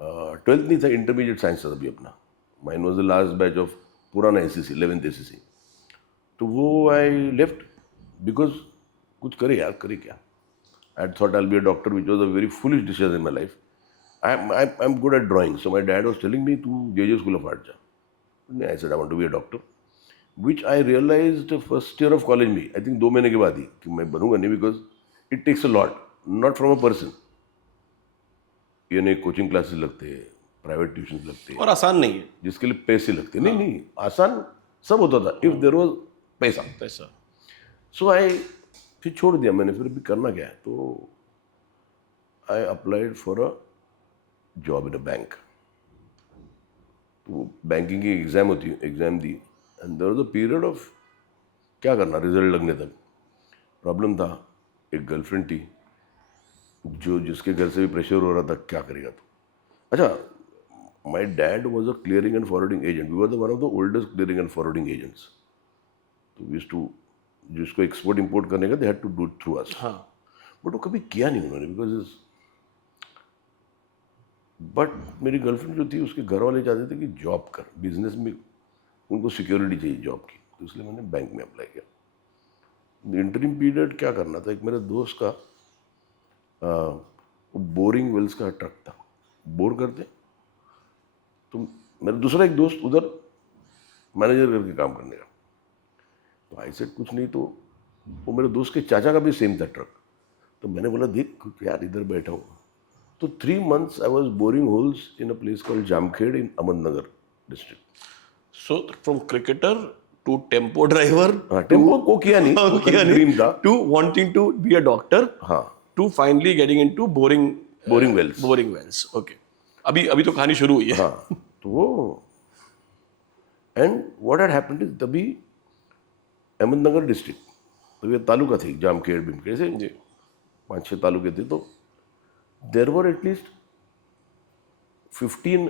12th नहीं था, इंटरमीडिएट साइंस था तभी अपना. Mine was the last batch of पुराना एससीसी, 11th एससीसी. तो वो आई लेफ्ट बिकॉज कुछ करे यार, करे क्या. I thought I be a doctor, which was a very foolish decision in my life. I am good at drawing, so my dad was telling me तू J school of art जा. I said I want to be a doctor, which I realised first year of college में, I think 2 महीने के बाद ही, कि मैं बनूंगा नहीं, because it takes a lot, not from a person. ये नहीं, कोचिंग क्लासेस लगते हैं, प्राइवेट ट्यूशन लगते हैं, और आसान नहीं है जिसके लिए पैसे लगते हैं. नहीं, आसान सब होता था इफ देर वॉज पैसा. पैसा. सो आई फिर छोड़ दिया मैंने. फिर भी करना क्या है, तो I applied for a job in a bank. तो बैंकिंग की एग्ज़ाम होती है, एग्ज़ाम दी, and there was a period of क्या करना रिजल्ट लगने तक. प्रॉब्लम था, एक गर्लफ्रेंड थी जिसके घर से भी प्रेशर हो रहा था, क्या करेगा तो. अच्छा, my dad was a clearing and forwarding agent. We were the one of the oldest clearing and forwarding agents. तो वी टू जिसको एक्सपोर्ट इंपोर्ट करने का, they had to do through us. हाँ. बट वो कभी किया नहीं उन्होंने, बिकॉज बट मेरी गर्लफ्रेंड जो थी, उसके घर वाले चाहते थे कि जॉब कर, बिजनेस में उनको सिक्योरिटी चाहिए जॉब की. तो इसलिए मैंने बैंक में अप्लाई किया. इंटरिम पीरियड क्या करना था, एक मेरे दोस्त का बोरिंग वेल्स का ट्रक था, बोर करते. तो मेरा दूसरा एक दोस्त उधर मैनेजर करके काम करने का. तो आई सेड कुछ नहीं, तो वो मेरे दोस्त के चाचा का भी सेम था ट्रक. तो मैंने बोला देख यार, इधर बैठा हूँ. तो 3 months I was boring holes in a place called Jamkhed in Ahmednagar district. So from cricketer to tempo driver, हाँ, टेम्पो को किया नहीं, वो ड्रीम था. To wanting to be a doctor, हाँ, to finally getting into boring wells. Boring wells. Okay, अभी अभी तो कहानी शुरू हुई है. हाँ, तो वो and what had happened is, तभी अहमदनगर डिस्ट्रिक्ट, तो ये तालुका थी, जामखेड़ बिमखेड़ से जी. 5-6 तालुके थे. तो देर वर एटलीस्ट 15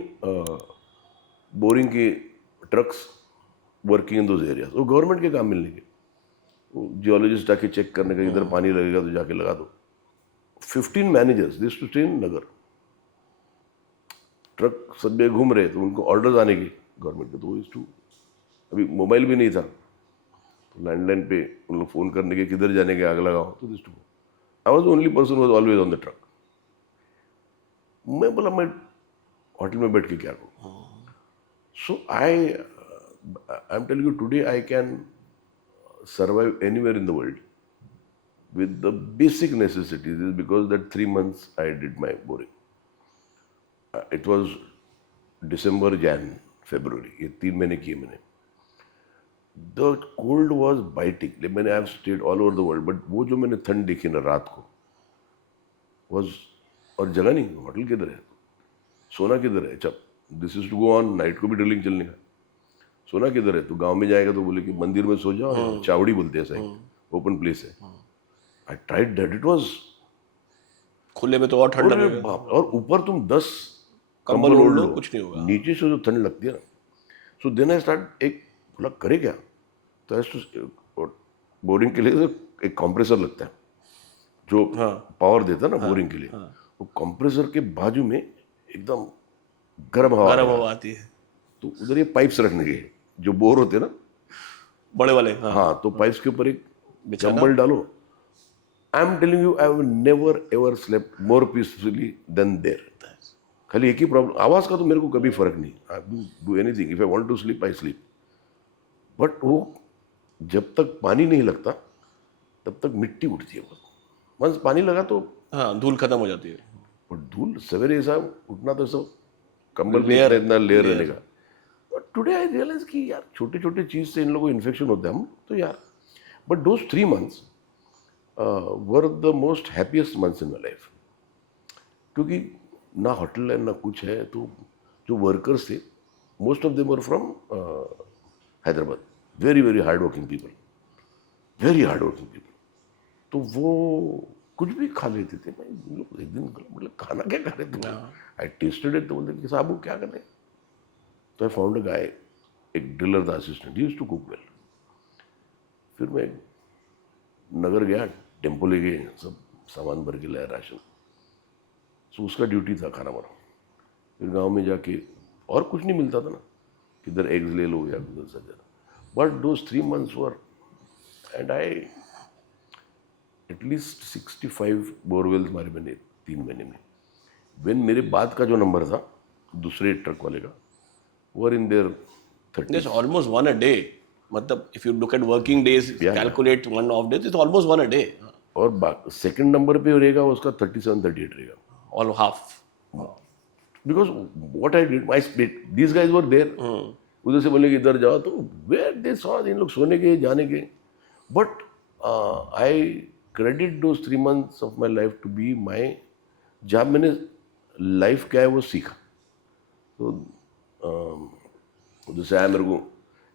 बोरिंग के trucks working in those areas. वो गवर्नमेंट के काम मिलने के, जियोलॉजिस्ट जाके चेक करने का, इधर पानी लगेगा तो जाके लगा दो. 15 managers, this to stay in Nagar. Truck सब जगह घूम रहे, तो उनको ऑर्डर्स आने के गवर्नमेंट के. तो इज टू, अभी मोबाइल भी नहीं था, तो लैंडलाइन पे उन लोग फ़ोन करने के, किधर जाने के, आग लगाओ. तो this too, I was only person was always on the truck. मैं बोला मैं होटल में बैठ के क्या करूँ. So I am telling you today I can survive anywhere in the world with the basic necessities is because that 3 months I did my boring. It was December, Jan, February. ये 3 महीने किए मैंने. The cold was biting. मैंने I have stayed all over the world, but वो जो मैंने ठंड देखी ना रात को was, और जगह नहीं, होटल किधर है, सोना किधर है. अच्छा, this is to go on night को भी ड्रिलिंग चलने का. सोना किधर है, तो गांव में जाएगा तो बोले कि मंदिर में सो जाओ, चावड़ी बोलते हैं, सही ओपन प्लेस है. I tried that, it was खुले में तो और ठंड लगेगा. और ऊपर तुम 10 कंबल ओढ़ लो, कुछ नहीं होगा. नीचे से जो ठंड लगती है ना. सो देन आई स्टार्ट, एक बोला करे क्या, तो बोरिंग के लिए एक कंप्रेसर लगता है जो पावर देता है ना बोरिंग के लिए. वो कंप्रेसर के बाजू में एकदम गर्म हवा आती है. तो उधर ये पाइप्स रखने के जो बोर होते हैं ना, बड़े वाले. हाँ, तो पाइप्स के ऊपर एक कंबल डालो. I am telling you, I have never ever slept more peacefully than there. खाली एक ही प्रॉब्लम, आवाज़ का तो मेरे को कभी फर्क नहीं. I do anything, if I want to sleep I sleep. But वो जब तक पानी नहीं लगता तब तक मिट्टी उठती है. वंस पानी लगा तो हाँ, धूल खत्म हो जाती है. और धूल सवेरे ऐसा उठना तो सब कंबल लेयर, इतना लेयर रहने का. टुडे आई रियलाइज कि यार छोटे छोटे चीज़ से इन लोगों को इन्फेक्शन होता है. हम तो यार, but those 3 months were the most happiest months in my life. क्योंकि ना होटल है ना कुछ है. तो जो वर्कर्स थे, most of them were from Hyderabad. Very very hard working people, very hard working people. तो वो कुछ भी खा लेते थे. मैं एक दिन मतलब खाना क्या खा रहे थे, आई टेस्टेड इट. तो बोलते कि साहब वो क्या कर रहे हैं. तो आई फाउंड अ गाय, एक ड्रिलर था assistant, he used to cook well. फिर मैं नगर गया, टेम्पो ले गए, सब सामान भर के लाया राशन। सो उसका ड्यूटी था खाना बनाना। फिर गांव में जाके और कुछ नहीं मिलता था ना, किधर एग्स ले लो या किधर सजा। But those 3 months were and I at least 65 borewells मारे मैंने 3 महीने में। वेन मेरे बाद का जो नंबर था दूसरे ट्रक वाले का, वर in their 30। There's almost one a day. मतलब if you look at working days, calculate one off days, it's almost one a day. और सेकंड नंबर पे रहेगा उसका 37-38 रहेगा। All half. Because what I did, my split, these guys were there. उधर से बोले कि इधर जाओ, तो वेयर दे सॉ इन लोग सोने के जाने के। But I credit those 3 months of my life to be my, जहाँ मैंने लाइफ क्या है वो सीखा। तो उधर से आया मेरे को,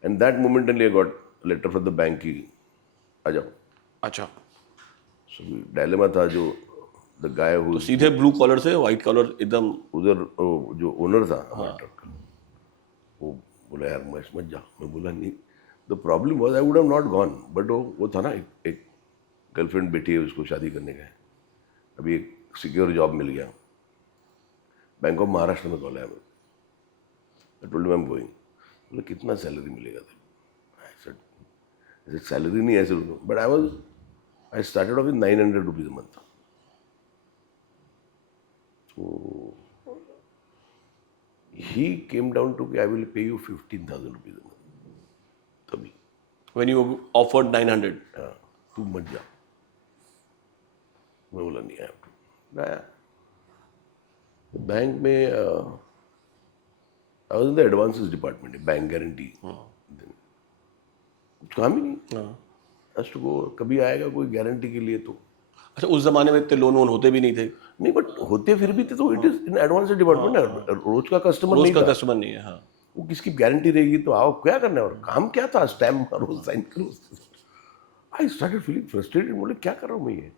and that momentarily I got letter from the bank की आ जाओ। अच्छा, सो डायलेमा था, जो द गाय हु तो सीधे ब्लू कॉलर से व्हाइट कॉलर एकदम। उधर जो ओनर था हमारे ट्रक का, वो बोला यार मैं मत जा। मैं बोला नहीं, the problem was I would have not gone, but वो था ना, एक गर्लफ्रेंड बेटी है, उसको शादी करने का है, अभी एक सिक्योर जॉब मिल गया। बैंक ऑफ महाराष्ट्र में कॉल आया मेरे, आई told him I am going. बोला कितना सैलरी मिलेगा? ऐसे सैलरी नहीं ऐसे, but I started off with 900 rupees a month. So he came down to, I will pay you 15,000 rupees a month. तभी when you offered 900. हाँ, तू मत जा। मैं बोला नहीं आया। आया बैंक में, आई was in the advances department, bank guarantee. कुछ काम ही नहीं, बस तो वो कभी आएगा कोई गारंटी के लिए तो। अच्छा, उस जमाने में इतने लोन वोन होते भी नहीं थे। नहीं, बट होते फिर भी थे, तो it is in advance department है, रोज का कस्टमर रोज नहीं का था। कस्टमर नहीं है। हाँ, वो किसकी गारंटी रहेगी, तो आओ क्या करना है, और काम क्या था, स्टैम्प मारो साइन करो। आई स्टार्टेड फीलिंग फ्रस्ट्रेटेड, बोले क्या कर रहा हूँ मैं ये।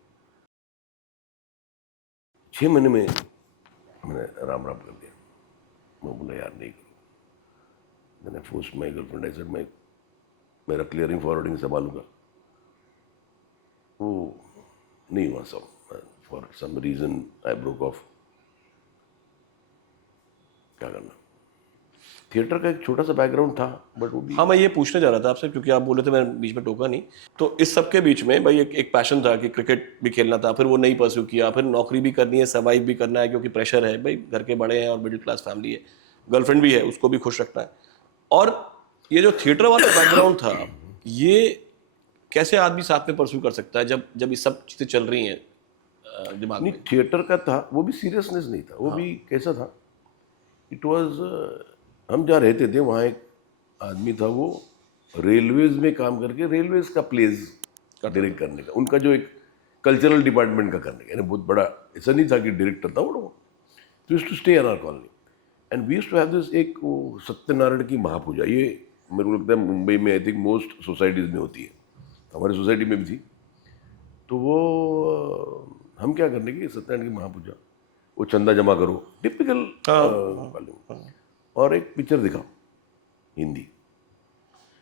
6 महीने में मैंने राम राम कर दिया। मैं बोला यार नहीं करूँ। मैंने force my girlfriend, I said मैं मेरा क्लियरिंग फॉरवर्डिंग संभालूंगा। वो नहीं हुआ सब, for some reason I broke off. क्या करना। थिएटर का एक छोटा सा बैकग्राउंड था, बट वो भी हाँ, मैं ये पूछने जा रहा था आपसे, क्योंकि आप बोले थे, मैंने बीच में टोका नहीं। तो इस सब के बीच में भाई एक पैशन था कि क्रिकेट भी खेलना था, फिर वो नहीं परस्यू किया, फिर नौकरी भी करनी है, सर्वाइव भी करना है, क्योंकि प्रेशर है भाई, घर के बड़े हैं और मिडिल क्लास फैमिली है, गर्लफ्रेंड भी है, उसको भी खुश रखना है। और ये जो थिएटर वाला बैकग्राउंड था, ये कैसे आदमी साथ में परस्यू कर सकता है जब ये सब चीज़ें चल रही हैं दिमाग नहीं, में? थिएटर का था, वो भी सीरियसनेस नहीं था, वो भी कैसा था, इट वाज, हम जहाँ रहते थे वहाँ एक आदमी था, वो रेलवेज में काम करके रेलवेज का प्लेज डायरेक्ट करने का, उनका जो एक कल्चरल डिपार्टमेंट का करने का, यानी बहुत बड़ा, ऐसा नहीं था कि डायरेक्टर था वो। तो used to stay in our colony and we used to have this, एक वो सत्यनारायण की महापूजा, ये मेरे को लगता है मुंबई में आई थिंक मोस्ट सोसाइटीज़ में होती है, हमारी सोसाइटी में भी थी। तो वो हम क्या करने की, सत्यनारायण की महापूजा, वो चंदा जमा करो, टिपिकल और एक पिक्चर दिखाओ Hindi.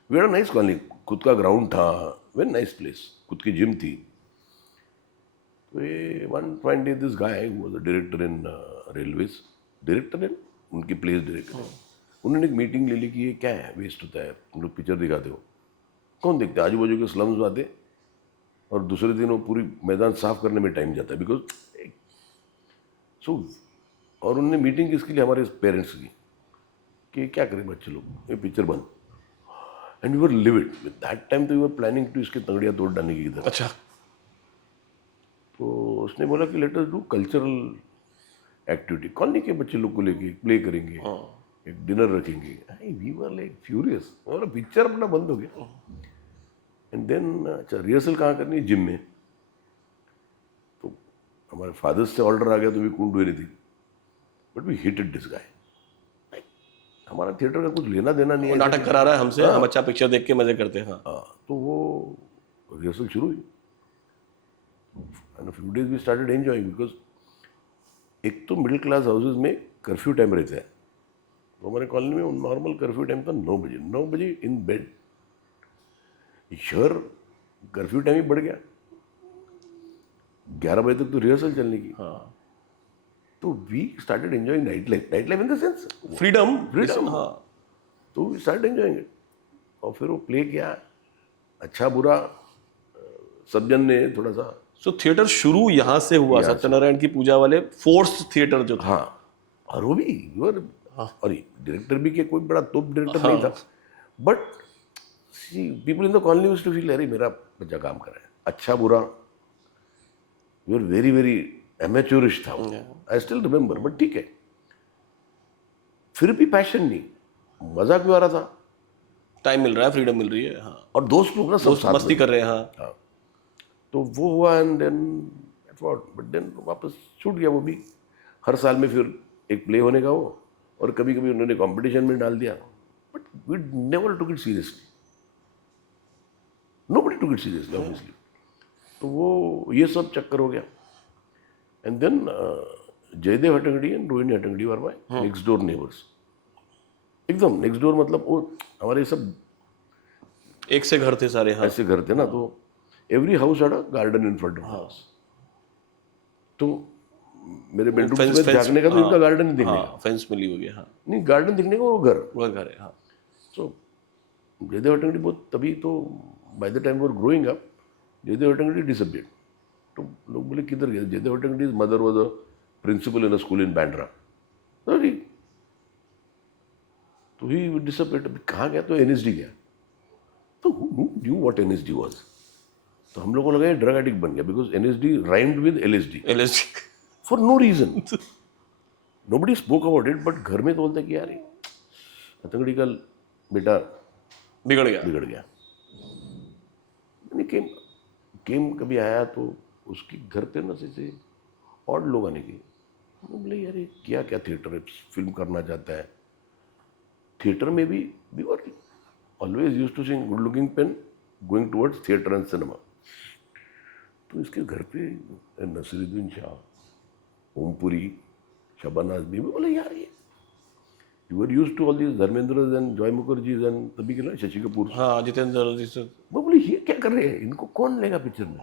We had a nice colony, खुद का ग्राउंड था, वेरी नाइस प्लेस, खुद की जिम थी। तो ये one fine day this guy was a director in railways, director in उनकी प्लेस डायरेक्टर। उन्होंने एक मीटिंग ले ली कि ये क्या है, वेस्ट होता है, उन लोग पिक्चर दिखाते हो, कौन देखते हैं, आजू बाजू के स्लम्स आते, और दूसरे दिन वो पूरी मैदान साफ करने में टाइम जाता है, बिकॉज सो। और उन्होंने मीटिंग किसके लिए, हमारे पेरेंट्स की, कि क्या करें बच्चे लोग, ये पिक्चर बंद। And we were live it with that time, तो वी वर प्लानिंग टू इसके तंगड़ियाँ तोड़ डालने की इधर। अच्छा, तो उसने बोला कि late us do cultural activity, colony के बच्चे लोग को लेके प्ले करेंगे, एक डिनर रखेंगे। वी वर लाइक फ्यूरियस, और पिक्चर अपना बंद हो गया। एंड देन अच्छा रिहर्सल कहाँ करनी है, जिम में। तो हमारे फादर्स से ऑर्डर आ गया, तो we couldn't do anything, but we hitted this guy. हमारा थिएटर का कुछ लेना देना नहीं वो है, नाटक करा रहा है हमसे, हम अच्छा पिक्चर देख के मजे करते हैं। हाँ, तो वो रिहर्सल शुरू हुई, and few days we started enjoying, because एक तो मिडिल क्लास हाउसेज में कर्फ्यू टाइम रहता है, तो हमारे कॉलोनी में नॉर्मल कर्फ्यू टाइम था 9 बजे, 9 बजे इन बेड। शहर कर्फ्यू टाइम ही बढ़ गया, 11 बजे तक तो रिहर्सल चलने की। हाँ तो we started enjoying night life in the sense freedom freedom. हाँ तो वी स्टार्ट एंजॉइंग इट। और फिर वो प्ले किया, अच्छा बुरा सब जन ने थोड़ा सा। सो थिएटर शुरू यहाँ से हुआ, यहाँ से। सत्यनारायण की पूजा वाले फोर्स थिएटर जो था। हाँ, और वो भी और डायरेक्टर भी के कोई बड़ा टॉप डायरेक्टर नहीं था, but people in the colony used to feel अरे मेरा बच्चा काम कर रहा है, अच्छा बुरा। You are very very amateurish था, आई स्टिल रिमेम्बर। बट ठीक है, फिर भी पैशन नहीं, मजा क्यों आ रहा था। टाइम मिल रहा है, फ्रीडम मिल रही है। हाँ और दोस्त लोग ना सब दोस्त साथ मस्ती में। कर रहे हैं। हाँ हाँ, तो वो हुआ एंड देन बट देन वापस छूट गया वो भी। हर साल में फिर एक प्ले होने का वो, और कभी कभी उन्होंने कंपटीशन में डाल दिया, but we never took it seriously, nobody took it seriously obviously. तो वो ये सब चक्कर हो गया। And then Jaidev Hattangadi and Rohini Hattangadi were my next door neighbours. एकदम नेक्स्ट डोर, मतलब वो हमारे सब एक से घर थे सारे। हाँ ऐसे घर थे ना, तो every house had a garden in front of house. तो मेरे बेडरूम में झांकने का तो इनका गार्डन ही दिखने का, फेंस मिली हुई है। हाँ नहीं गार्डन दिखने का वो घर। वो घर है। हाँ सो जयदेव हटंगड़ी बहुत, तभी तो by the time were growing up Jaidev Hattangadi disappeared. तो लोग बोले किधर गया Jaidev Hattangadi? Mother was a principal in a school in Bandra. Sorry, तो ही डिसअपियर्ड। कहाँ गया? तो एनएसडी गया। तो who knew what NSD was? तो हम लोग को लगा ये ड्रग एडिक्ट बन गया, because NSD rhymed with LSD LSD for no reason. Nobody spoke about it, but घर में तो बोलते कि यार हथंगड़ी का बेटा बिगड़ गया। बिगड़ गया। केम केम कभी आया तो उसके घर पे ना से और लोग आने के, बोले यार ये क्या क्या थिएटर है, फिल्म करना चाहता है। थिएटर में भी we were always used to sing good looking pen going towards theatre and cinema. तो इसके घर पे नसीरुद्दीन शाह, ओमपुरी, शबाना आजमी, बोले यार ये you are used to all this Dharmendra and Joy Mukherjee and तभी के ना शशि कपूर। हाँ जितेंद्र जी से। मैं बोले ये क्या कर रहे हैं, इनको कौन लेगा पिक्चर में?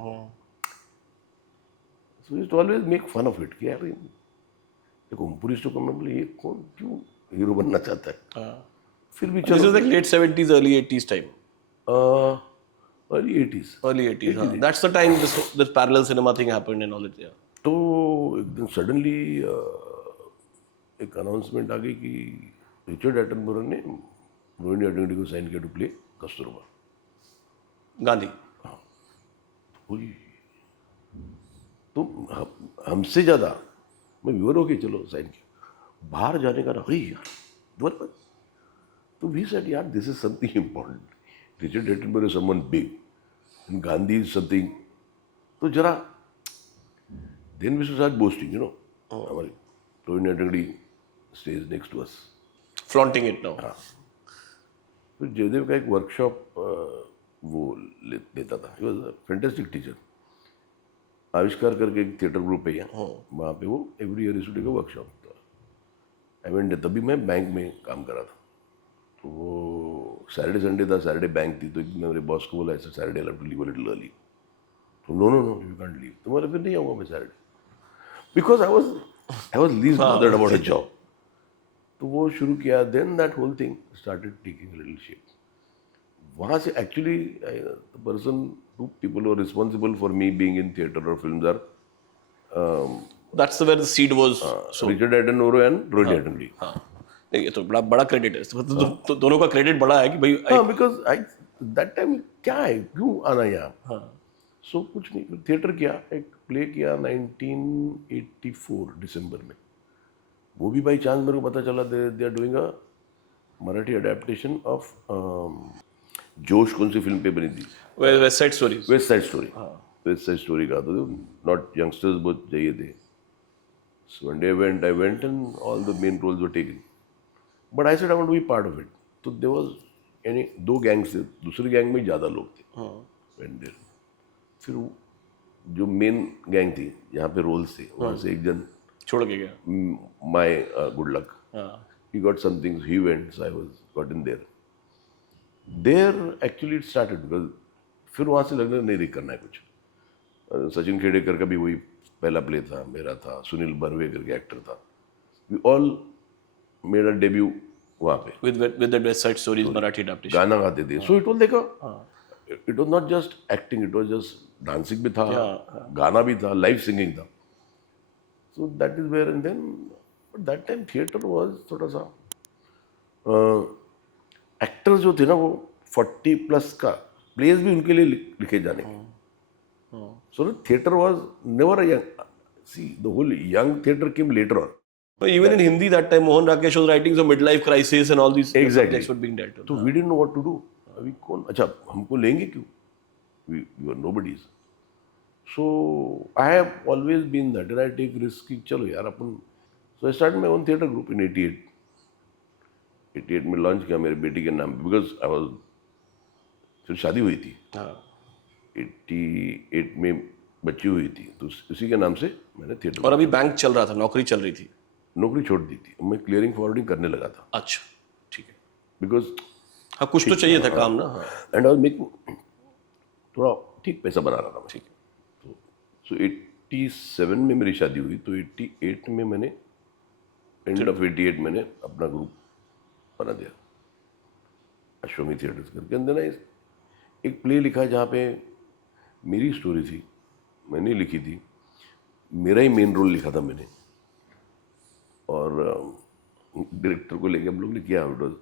So used to always make fun of it कि यार एक ओमपुरी को मैं बोले ये कौन क्यों हीरो बनना चाहता है। हाँ फिर भी दिस चलो is like late 70s early 80s time. Early 80s। Early 80s हाँ that's the time this parallel cinema thing happened and all it. या तो एकदम सडनली एक अनाउंसमेंट आ गई कि रिचर्ड एटनबरो ने रोहिणी हटंगड़ी को साइन किया टू प्ले कस्तूरबा। गांधी। हुई तो हमसे ज़्यादा मैं व्यूअर होके चलो साइन किया, बाहर जाने का ना अरे यार बोल। तो वी सेड यार this is something important. Richard Attenborough is someone big and Gandhi is something. तो जरा then we should start boasting, you know. हमारी Rohini Hattangadi stage next to us, flaunting it now. फिर जयदेव का एक वर्कशॉप वो लेता था। He was a fantastic teacher. Avishkar करके एक थिएटर ग्रुप है यहाँ, वहाँ पे वो every year used to take a workshop. I went, तभी मैं बैंक में काम कर रहा था। तो वो सैटरडे संडे था, सैटरडे बैंक थी, तो एक दिन मेरे बॉस को बोला ऐसा Saturday I have to leave a little early. तो no no no you can't leave. तो बोला फिर नहीं आऊँगा मैं Saturday, because I was least bothered about a job. तो वो शुरू किया, then that whole thing started taking a little shape. वहाँ से actually the person, two people are responsible for me being in theatre और films are that's where the seed was. Richard Attenborough and Rohini Hattangadi. हाँ नहीं, ये तो बड़ा बड़ा credit है। तो दोनों का क्रेडिट बड़ा है कि भाई हाँ, बिकॉज आई दैट टाइम क्या है, क्यों आना यहाँ। हाँ सो कुछ नहीं, थिएटर किया, एक प्ले किया 1984 दिसंबर में। वो भी बाई चांस मेरे को पता चला they are doing a Marathi adaptation of Josh, कौन सी फिल्म पे बनी थी, West Side Story. West Side Story. West Side Story का तो नॉट यंगस्टर्स बहुत चाहिए थे। So one day I went and all the main roles were taken, but I said I want to be part of it. तो there was यानी 2 gangs थे, दूसरी gang में ज़्यादा लोग थे। वेंट देयर, फिर जो मेन गैंग थी जहाँ पे रोल्स थे, वहाँ से एक जन छोड़ के गया। माय गुड लक, हाँ he got some things, he went, so I was got in there. There actually it started because फिर वहाँ से लगने नहीं करना है कुछ। सचिन खेडेकर का भी वही पहला प्ले था, मेरा था, सुनील बर्वे करके एक्टर था. We all made a debut वहाँ पे. with the West Side Stories Marathi adaptation. गाना गाते थे. So it was like it was not just acting, it was just dancing भी था, गाना भी था, लाइव सिंगिंग था. So that is where and then but that time theatre was थोड़ा सा एक्टर्स जो थे ना वो 40+ का प्लेस भी उनके लिए लिखे जाने के. So theatre was never a young. See the whole young theatre came later on. But even in Hindi that time, Mohan Rakesh was writing some midlife crisis and all these Exactly. subjects were being dealt with. तो we didn't know what to do. अभी कौन, अच्छा हमको लेंगे क्यों, we are nobodies. So I have always been that and I take risk कि चलो यार अपन. So I start my own theatre group in 88 में लॉन्च किया मेरे बेटी के नाम पे, बिकॉज आई वाज, फिर शादी हुई थी. हाँ. 88 में बच्ची हुई थी, तो उसी के नाम से मैंने थिएटर. और अभी बैंक चल रहा था, नौकरी चल रही थी. नौकरी छोड़ दी थी, मैं क्लियरिंग फॉरवर्डिंग करने लगा था. अच्छा, ठीक है. बिकॉज हाँ, कुछ तो चाहिए था काम ना. हाँ. एंड आई वाज मेकिंग थोड़ा ठीक पैसा बना रहा था मैं. ठीक है. सो 87 में मेरी शादी हुई, तो 88 में मैंने, एंड ऑफ 88 मैंने अपना ग्रुप बना दिया, अश्वमी थिएटर्स करके. एंड देन एक प्ले लिखा जहाँ पे मेरी स्टोरी थी, मैंने लिखी थी, मेरा ही मेन रोल लिखा था मैंने. और डायरेक्टर को लेके हम लोग ने किया. It was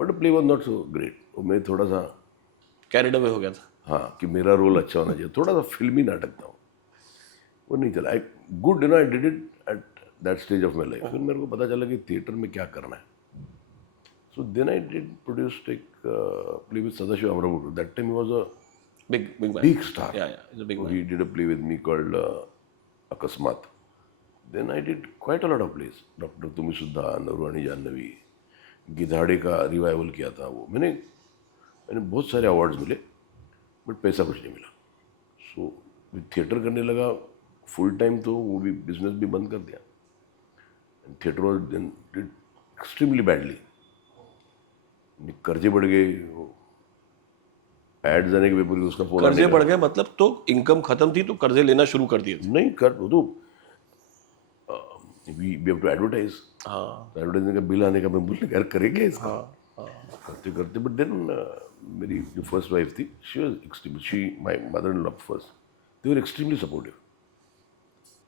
but play was not so great. और मैं थोड़ा सा कैरिड अवे हो गया था. हाँ कि मेरा रोल अच्छा होना चाहिए, थोड़ा सा फिल्मी नाटक था वो नहीं चला. I good you know, I did it at that stage of my life. फिर मेरे को पता चला कि थिएटर में क्या करना है. So then I did produced एक play with Sadashiv Amrapur. That time he was a big star. Yeah, he's a big man. He did a play with me called Akasmat. Then I did quite a lot of plays. Doctor Tumhi सुद्धा, नरूरानी जाह्नवी, गिधाड़े का revival किया था वो. मैंने बहुत सारे awards मिले, but पैसा कुछ नहीं मिला. सो थिएटर करने लगा फुल टाइम, तो वो भी बिजनेस भी बंद कर दिया. Theatre was then did extremely badly. कर्जे बढ़ गए, एड्स आने के पेपर उसका फोन. कर्जे बढ़ गए मतलब, तो इनकम खत्म थी तो कर्जे लेना शुरू कर दिए थे. नहीं कर तो वी हैव टू एडवर्टाइज. हाँ. एडवर्टाइजिंग का बिल आने का मैं बोलने यार करेंगे इसका. हाँ. करते करते बट देन मेरी जो फर्स्ट वाइफ थी, she was extremely, she my mother in law first, they were extremely supportive.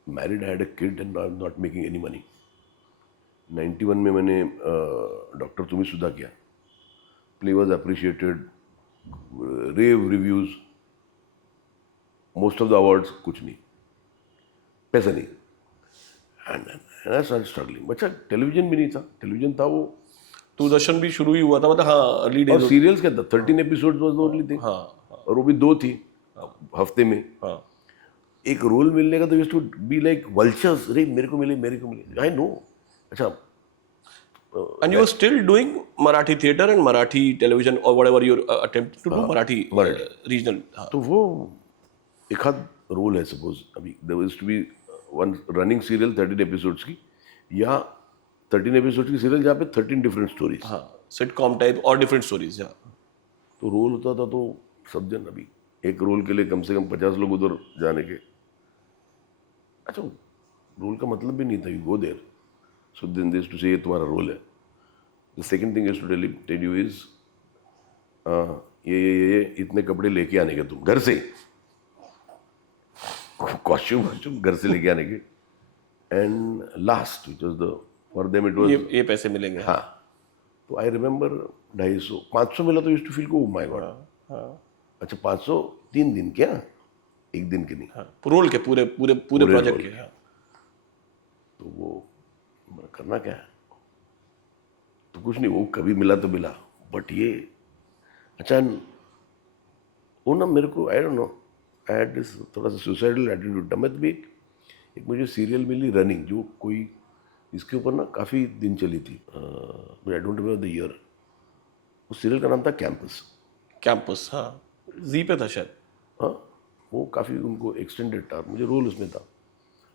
Married, had a kid and not making any money. 91 में मैंने डॉक्टर तुमी सुद्धा किया. Play was appreciated, rave reviews, most of the awards, कुछ नहीं, पैसा नहीं. And I started struggling. अच्छा television भी नहीं था. टेलीविजन था वो दूरदर्शन भी शुरू ही हुआ था, मतलब हाँ अर्ली और डेज. सीरियल्स क्या था, 13 episode was the only thing. हाँ. और वो भी 2 थी हफ्ते में. हाँ. एक रोल मिलने का तो used to be like vultures. अरे मेरे को मिले, मेरे को मिले. I know. अच्छा. And you were still doing Marathi theatre and Marathi television or whatever you're attempting to do Marathi regional. हाँ. तो वो एक आध रोल है. सपोज अभी there used to be one running serial 13 episodes की, या 13 एपिसोड्स की सीरियल जहाँ पे 13 डिफरेंट स्टोरीज. हाँ, सिटकॉम टाइप और डिफरेंट स्टोरीज. हाँ. तो रोल होता था तो सब जन, अभी एक रोल के लिए कम से कम 50 लोग उधर जाने के. अच्छा रोल का मतलब भी नहीं था, you go there. So then they used to say ये तुम्हारा रोल है. The second thing is to tell you is ये इतने कपड़े लेके आने के तुम घर से, कॉस्ट्यूम घर से लेके आने के. And last which was the for them it was ये पैसे मिलेंगे. हाँ. तो आई रिमेंबर 250 500 मिला तो यूज्ड टू फील को माय गॉड. अच्छा 500 3 दिन क्या, एक दिन के नहीं. हाँ. रोल के पूरे प्रोजेक्ट रोल के. हाँ. तो वो करना क्या है, तो कुछ नहीं, वो कभी मिला तो मिला. बट ये अच्छा वो ना मेरे को, आई don't no, I had this थोड़ा सा सुसाइडल एटीट्यूड. मैं भी एक मुझे सीरियल मिली रनिंग, जो कोई इसके ऊपर ना काफ़ी दिन चली थी. I don't remember the year. उस सीरियल का नाम था कैंपस. कैंपस. हाँ. जी पे था शायद. हाँ. वो काफ़ी उनको एक्सटेंडेड था, मुझे रोल उसमें था.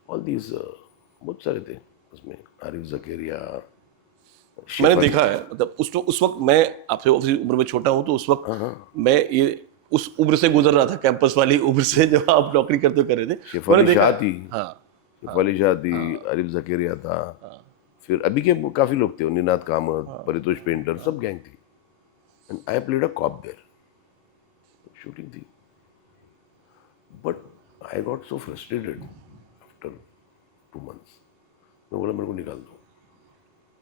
ऑल दीज बहुत सारे थे उसमें, आरिफ जकेरिया. मैंने देखा है, मतलब उस वक्त मैं आपसे उम्र में छोटा हूँ, तो उस वक्त मैं ये उस उम्र से गुजर रहा था, कैंपस वाली उम्र से, जब आप नौकरी करते हुए कर रहे थे। शेफ मैंने अली देखा। शाह थी, हाँ। शेफ अली शाह थी, आरिफ जकेरिया था, फिर अभी के काफी लोग थे, निनाद कामत, परितोष पेंटर, सब गैंग थी। And I played a cop there, shooting थी। But I got so frustrated after 2 months। मैं बोला मेरे को निकाल दो,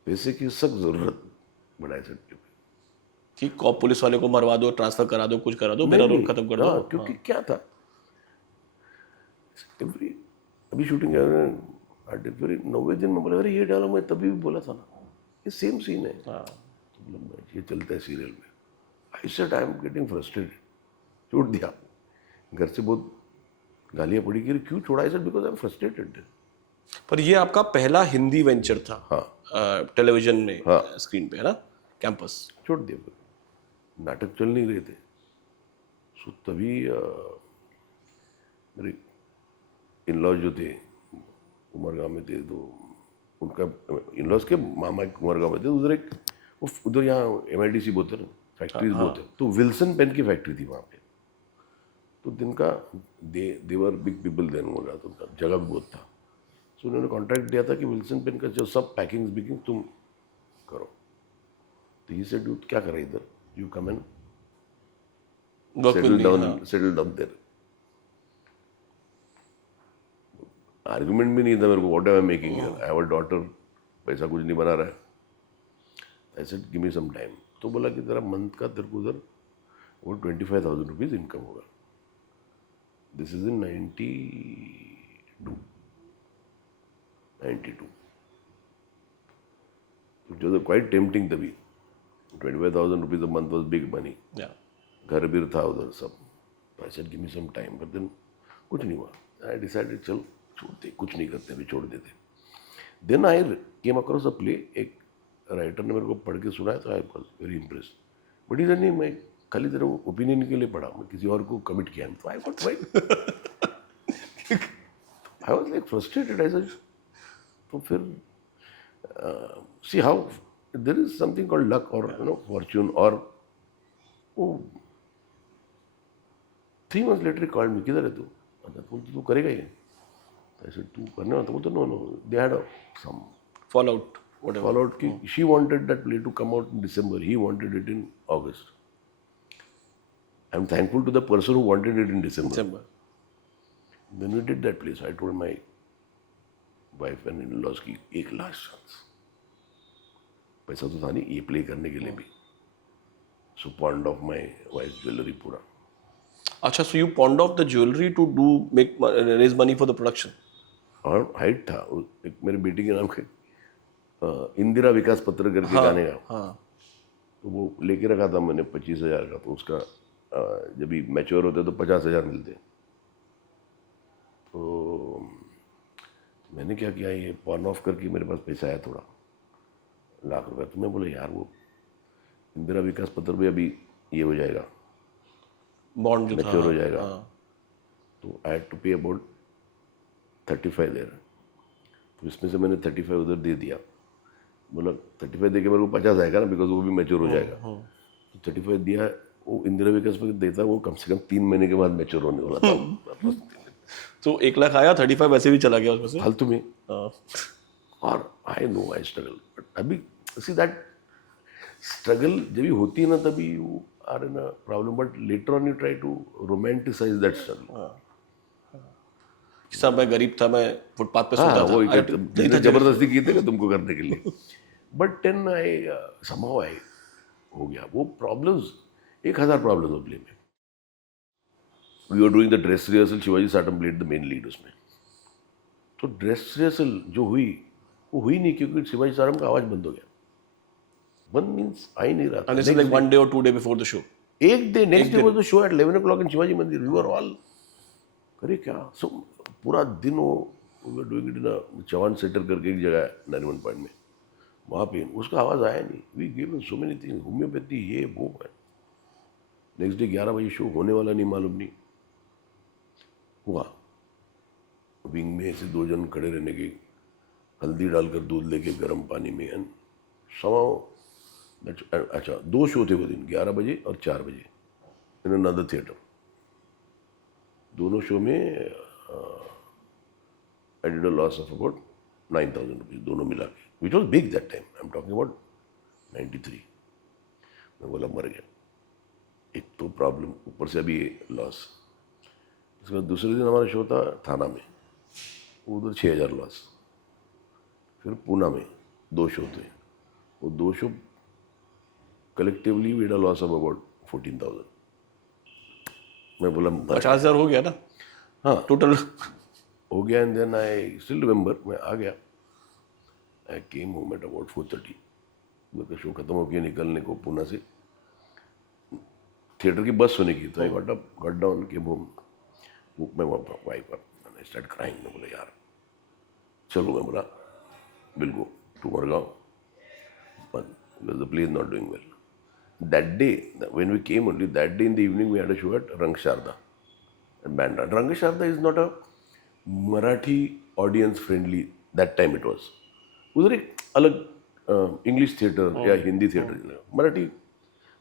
पैसे की सख्त जरूरत बढ़ाई सकती कि कॉप पुलिस वाले को मरवा दो, ट्रांसफर करा दो, कुछ करा दो, मेरा रोल खत्म कर दो। हाँ, क्योंकि क्या था, एवरी अभी शूटिंग फिर 90 दिन में बोला, अरे ये डालो, मैं तभी भी बोला था ना, ये सेम सीन है। तो बोला, ये चलता है सीरियल में। आई said I am getting frustrated, छोड़ दिया। घर से बहुत गालियाँ पड़ी कि क्यों छोड़ा, आई said because I am frustrated. पर ये आपका पहला हिंदी वेंचर था। हाँ। टेलीविजन में, हाँ। स्क्रीन पे, है ना, कैंपस। छोड़ दिया फिर, नाटक चल नहीं रहे थे। सो तभी मेरे इन लॉज जो थे उमरगांव में थे, तो उनका इन लॉज के मामा उमरगांव में थे, उधर एक उधर यहाँ MIDC बहुत है, फैक्ट्रीज बहुत है, तो विल्सन पेन की फैक्ट्री थी वहाँ पे। तो दिन का देवर बिग पीपल देन हो रहा था, उनका जगह भी बहुत था। सो उन्होंने कॉन्ट्रैक्ट दिया था कि विल्सन पेन का जो सब पैकिंग तुम करो। तो ये सेड, क्या करा इधर, you come and settle down there. Argument भी नहीं था मेरे को, what am I making here, I have a daughter, पैसा कुछ नहीं बना रहा है। I said give me some time. तो बोला कि तेरा मंथ का तेरे को उधर वो 25,000 रुपीज इनकम होगा। This is in 92। जो तो क्वाइट टेम्पटिंग तभी, 25,000 rupees a month was big money. घर भी था उधर सब। I said give me some time, but then कुछ नहीं हुआ। आई डिसाइडेड चल छोड़ते, कुछ नहीं करते, अभी छोड़ देते। Then I came across a play, एक राइटर ने मेरे को पढ़ के सुनाया, तो I was very impress. But इधर नहीं, मैं खाली तेरे ओपिनियन के लिए पढ़ा, मैं किसी और को कमिट किया। तो I got white, I was like frustrated. I said, तो फिर see how there is something called luck और फॉर्च्यून। और वो 3 months लेटर कॉल्ड मी, किधर है तू? अच्छा, तू करेगा ये? ऐसे तू करने वाला? बोलते no, they had some fallout ki she wanted that play to come out in December, he wanted it in August. I'm thankful to the person who wanted it in December. Then we did that play. So I told my wife and in-laws ki एक last chance, पैसा तो था नहीं ये play करने के लिए भी। So pawned off my wife's jewelry पूरा। अच्छा, so you pawned off the jewelry to raise money for the production? और हाइट था एक मेरी बेटी के नाम के, इंदिरा विकास पत्र करके गाने का। तो वो लेके रखा था मैंने 25,000 का। तो उसका जब भी मैच्योर होते तो 50,000 मिलते। तो मैंने क्या किया, ये पॉन ऑफ करके मेरे पास पैसा आया थोड़ा, लाख रुपया। तो मैं बोला यार वो इंदिरा विकास पत्र भी अभी ये हो जाएगा, बॉन्ड जो मैच्योर हो जाएगा। तो आई हैड टू पे अबाउट 35 देर। तो इसमें से मैंने 35 उधर दे दिया। बोला 35 दे के मेरे को 50 आएगा ना, बिकॉज वो भी मैच्योर हो जाएगा। तो 35 दिया। वो इंदिरा विकास पत्र देता, वो कम से कम 3 महीने के बाद मैच्योर होने वाला था। तो 1 लाख आया, 35 वैसे भी चला गया उसमें से फालतू में। और आई नो आई स्ट्रगल, बट अभी सी दैट स्ट्रगल जब भी होती है ना, तभी you are in a problem, but later on you try to romanticise that struggle. सब मैं गरीब था, मैं फुटपाथ पे सोता था, वो जबरदस्ती की थी तुमको करने के लिए। But then I somehow I हो गया। वो प्रॉब्लम्स 1000 प्रॉब्लम्स हो प्ले में। We are doing the dress rehearsal, Shivaji Satam played the main lead उसमें। तो ड्रेस रिहर्सल जो हुई वो हुई नहीं, क्योंकि शिवाजी साटम का आवाज बंद हो गया। बंद मीन्स आ ही नहीं रहा था। and this is like 1 day or 2 day before the show. एक day, next day was the show at 11 o'clock इन Shivaji Mandir. We were all, अरे क्या, सो पूरा दिन वो we were doing it in a Chauhan centre करके एक जगह है नरीमन पॉइंट में, वहाँ पे उसका आवाज़ आया नहीं। We give so many thing, homeopathy ये वो है। नेक्स्ट डे 11 बजे शो होने वाला नहीं, मालूम नहीं हुआ। विंग में ऐसे 2 जन खड़े रहने के, हल्दी डालकर दूध लेके गर्म पानी में। एंड समाओ अच्छा 2 शो थे वो दिन, 11 बजे और 4 बजे। In another theatre. दोनों शो में I did a loss of about 9,000 rupees दोनों मिला के, which was big that time. I am talking about 93. मैं बोला मर गया. एक तो प्रॉब्लम, ऊपर से अभी लॉस. उसके बाद दूसरे दिन हमारा शो था थाना में, उधर 6,000 लॉस. फिर पूना में 2 शो थे, वो 2 show collectively we had a loss of about 14,000. मैं बोला 50,000 हो गया ना हाँ टोटल. हो गया. And then I still remember, मैं आ गया. I came home at about 4:30. मेरा शो खत्म हो गया, निकलने को पूना से थिएटर की बस होने की. तो I got up, got down, came home, मैं wife up, I start crying. मैं बोला यार चलो, मैं बोला will go to Margao, but the play is not doing well. That day, when we came only, that day in the evening we had a show at Rang Sharda and Bandra. Rang Sharda is not a Marathi audience friendly, that time it was. उधर एक अलग English theatre या Hindi theatre, Marathi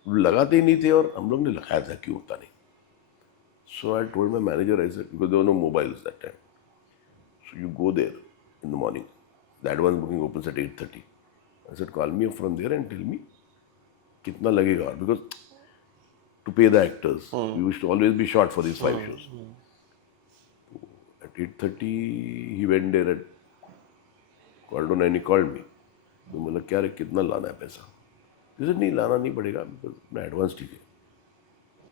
लगाते ही नहीं थे और हम लोग ने लगाया था, क्यों होता नहीं. So I told my manager, I said, because there were no mobiles that time, so you go there in the morning, the advance booking opens at 8:30. I said, call me up from there and tell me कितना लगेगा, because to pay the actors, we used to always be short for these 5 shows. At 8:30 he went there at 9:15 he called me. तो बोला क्या रे, कितना लाना है पैसा? He said, नहीं लाना नहीं पड़ेगा, because मैं एडवांस ठीक है.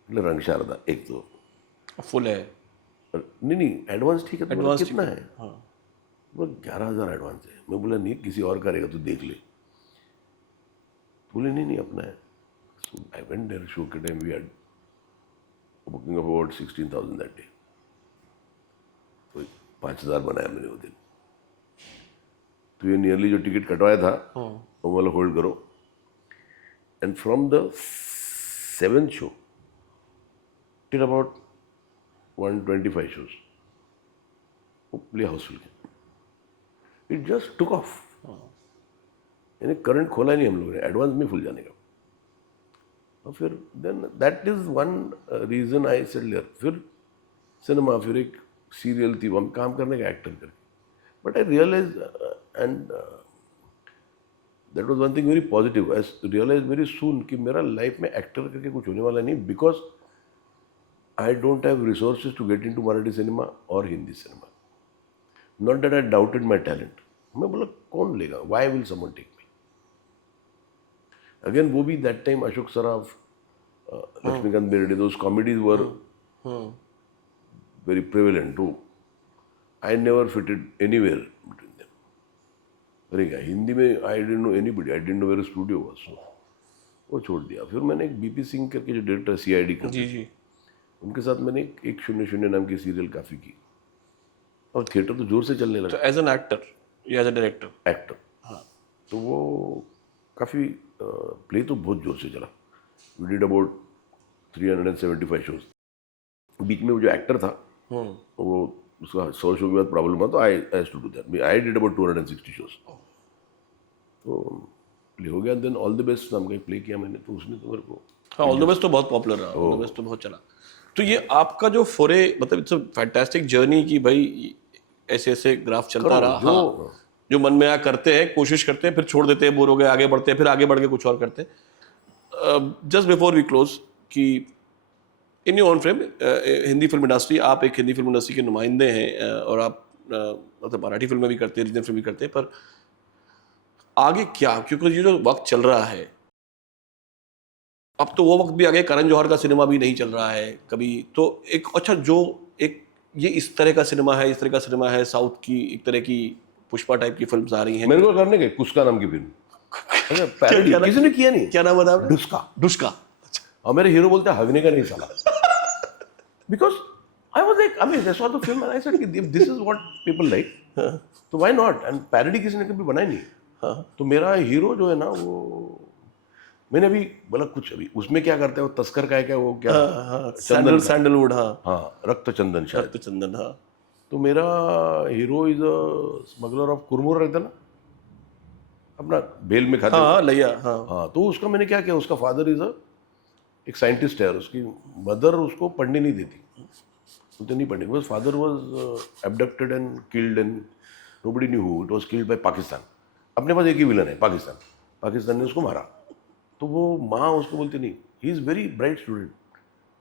बोले रंग शारदा एक तो फुल है. नहीं एडवांस ठीक है. तो बोला, कितना है? हाँ. बोला 11,000 एडवांस है. मैं बोला नहीं, किसी और करेगा तो देख ले. बोले नहीं अपना है. So I went there. Show के time we had booking of about 16,000 that day. तो 5,000 बनाया मैंने वो दिन. तो ये नियरली जो टिकट कटवाया था वो वाला होल्ड करो. And from the 7th show till about 125 shows वो प्ले हाउसफुल के. It just took off. यानी करंट खोला नहीं हम लोगों ने एडवांस में फुल जाने का. और फिर then that is one reason I said layer. फिर सिनेमा, फिर एक सीरियल थी, हम काम करने का एक्टर करके. But I realise and that was one thing very positive. I realise very soon कि मेरा लाइफ में एक्टर करके कुछ होने वाला नहीं, because I don't have resources to get into Marathi cinema और Hindi cinema. Not that I doubted my talent. मैं बोला कौन लेगा, why will someone take me. Again, वो भी that time Ashok Saraf, Lakshmikant Berde, those comedies were very prevalent too. I never fitted anywhere between them. अरे क्या हिंदी में I didn't know anybody, I didn't know where a studio was. So वो छोड़ दिया. फिर मैंने एक BP सिंह करके जो डायरेक्टर CID का, जी उनके साथ मैंने एक 0-0 नाम की सीरियल काफ़ी की. और थिएटर तो जोर से चलने लगा. तो एज एन एक्टर या एज अ डायरेक्टर? एक्टर. हाँ. तो वो काफ़ी प्ले तो बहुत जोर से चला. We did about 375 shows. बीच में वो जो एक्टर था वो उसका 100 शो के बाद प्रॉब्लम हुआ, तो I has to do that. I did about 260 shows. तो प्ले हो गया. देन ऑल द बेस्ट नाम का एक प्ले किया मैंने, तो उसने तो मेरे को, हाँ, ऑल द बेस्ट तो बहुत पॉपुलर रहा. ऑल द बेस्ट तो बहुत चला. तो ये आपका जो फोरे, मतलब इट्स अ फैंटास्टिक जर्नी कि भाई ऐसे ऐसे ग्राफ चलता रहा. हाँ, जो मन में आ करते हैं, कोशिश करते हैं, फिर छोड़ देते हैं, बोर हो गए, आगे बढ़ते हैं, फिर आगे बढ़ के कुछ और करते हैं. जस्ट बिफोर वी क्लोज, कि in your own frame, Hindi film industry, आप एक हिंदी फिल्म इंडस्ट्री के नुमाइंदे हैं, और आप मतलब मराठी फिल्में भी करते हैं, रीजनल फिल्म भी करते हैं, पर आगे क्या? क्योंकि ये जो वक्त चल रहा है, अब तो वो वक्त भी आ गया, करण जौहर का सिनेमा भी नहीं चल रहा है कभी. तो एक अच्छा जो एक ये इस तरह का सिनेमा है, इस तरह का सिनेमा है, साउथ की एक तरह की पुष्पा टाइप की फिल्म्स आ रही हैं. मेरे को करने के कुस्का नाम की फिल्म. अच्छा, पैरोडी किसी ने किया नहीं. क्या नाम बता? डुस्का. और मेरे हीरो बोलते हैं हगने का नहीं साला. Because I was like, I mean I saw the film and I said कि this is what people like, तो व्हाई नॉट. एंड पैरोडी किसी ने कभी बनाई नहीं. तो मेरा हीरो जो है ना, वो मैंने अभी बोला कुछ, अभी उसमें क्या करते हैं, वो तस्कर का है क्या, वो क्या, सैंडलवुड. हाँ, रक्त चंदन शायद. रक्त चंदन. हाँ. तो मेरा hero is a smuggler of कुरमुर रहता ना, अपना बेल में खाते. हाँ, लैया. हाँ. हाँ, तो उसका मैंने क्या किया, उसका फादर इज अ एक साइंटिस्ट है और उसकी मदर उसको पढ़ने नहीं देती, तो नहीं पढ़ने, because father was abducted and killed and nobody knew who, it was killed by Pakistan. अपने पास एक ही विलन है पाकिस्तान, पाकिस्तान ने उसको मारा। तो वो माँ उसको बोलती नहीं, he is very bright student.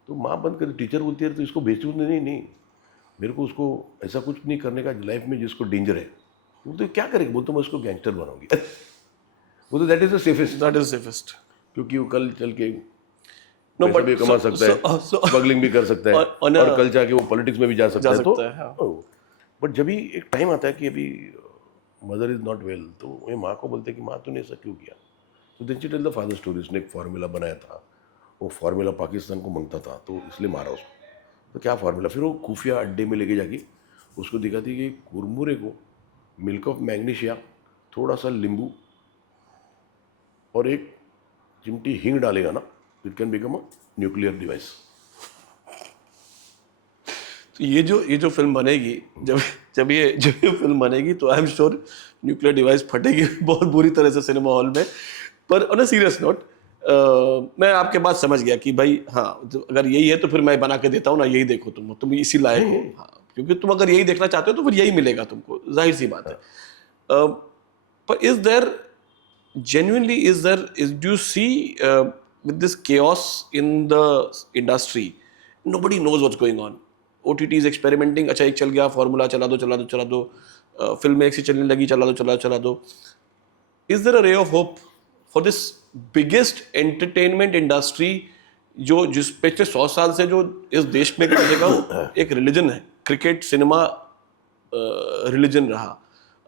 तो माँ बंद कर, टीचर बोलती है तो इसको भेजती हूँ, नहीं नहीं मेरे को उसको ऐसा कुछ नहीं करने का लाइफ में जिसको डेंजर है। वो तो क्या करेगी, बोलते मैं उसको गैंगस्टर बनाऊंगी। वो तो that is the safest, that is safest, क्योंकि वो कल चल के No, पैसा but भी कमा सकता है, स्मगलिंग भी कर सकता है, और कल जाके वो पॉलिटिक्स में भी जा सकता है। तो बट जब भी एक टाइम आता है कि अभी मदर इज नॉट वेल, तो वो माँ को बोलते हैं कि माँ तूने ऐसा क्यों किया। तो then she tell the father story, उसने एक फार्मूला बनाया था, वो फार्मूला पाकिस्तान को मांगता था तो इसलिए मारा उसको। तो क्या फार्मूला, फिर वो खुफिया अड्डे में लेके जाके उसको दिखाती कि कुरमुरे को मिल्क ऑफ मैग्नीशिया, थोड़ा सा नींबू और एक चिमटी हींग डालेगा ना, it can become a nuclear device. तो ये जो फिल्म बनेगी, जब ये फिल्म बनेगी तो I am sure nuclear device फटेगी बहुत बुरी तरह से सिनेमा हॉल में। पर ऑन अ सीरियस नोट, मैं आपके बात समझ गया कि भाई हाँ, तो अगर यही है तो फिर मैं बना के देता हूँ ना, यही देखो तुम इसी लायक हो। हाँ, क्योंकि तुम अगर यही देखना चाहते हो तो फिर यही मिलेगा तुमको, जाहिर सी बात है। पर is there genuinely, do you see with this chaos in the industry, nobody knows what's going on, OTT is experimenting, अच्छा एक चल गया फॉर्मूला, चला दो, फिल्म एक सी चलने लगी, चला दो। Is there a ray of hope for this biggest entertainment industry जो जिस पिछले 100 साल से जो इस देश में एक रिलीजन है, क्रिकेट सिनेमा रिलीजन रहा,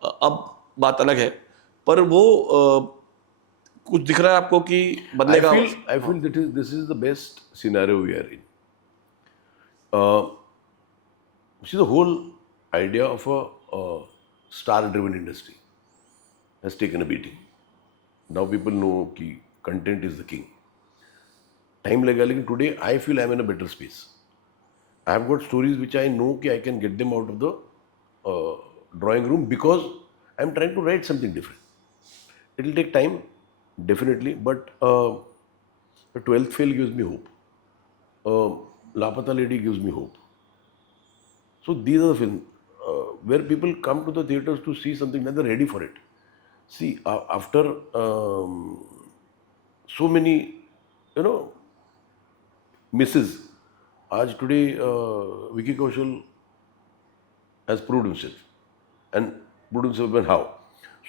अब बात अलग है, पर वो कुछ दिख रहा है आपको कि बदलेगा? I feel that this is the best scenario we are in. See, the whole idea of a star-driven industry has taken a beating. Now people know कि content is the king. Time लगेगा, लेकिन today I feel I am in a better space. I have got stories which I know कि I can get them out of the drawing room because I am trying to write something different. It will take time, definitely, but the 12th fail gives me hope. Lapata Lady gives me hope. So these are the films where people come to the theaters to see something and they're ready for it. See, after so many, misses, today Vicky Kaushal has proved himself and proved himself how.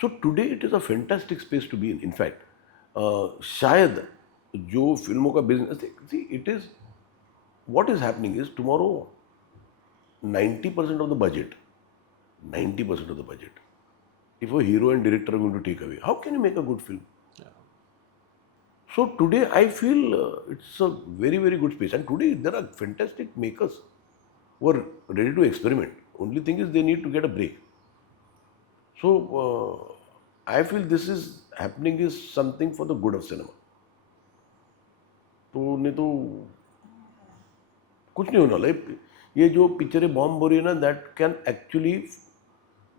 So today it is a fantastic space to be in. In fact, शायद जो फिल्मों का business, see, it is what is happening is tomorrow 90% of the budget, if a hero and director are going to take away, how can you make a good film? Yeah. So today I feel it's a very, very good space, and today there are fantastic makers who are ready to experiment. Only thing is they need to get a break. So I feel this is happening is something for the good of cinema. तो नहीं तो कुछ नहीं होना, like ये जो पिक्चरें bomb हो रही है ना, that can actually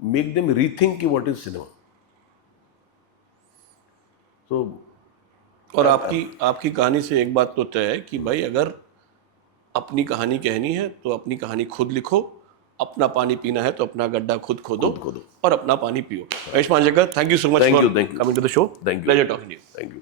make them rethink कि व्हाट इज सिनेमा। तो और आपकी कहानी से एक बात तो तय है कि भाई अगर अपनी कहानी कहनी है तो अपनी कहानी खुद लिखो, अपना पानी पीना है तो अपना गड्ढा खुद खोदो और अपना पानी पियो। Mahesh Manjrekar, thank you so much for coming to the show. Thank you, pleasure talking to you. Thank you.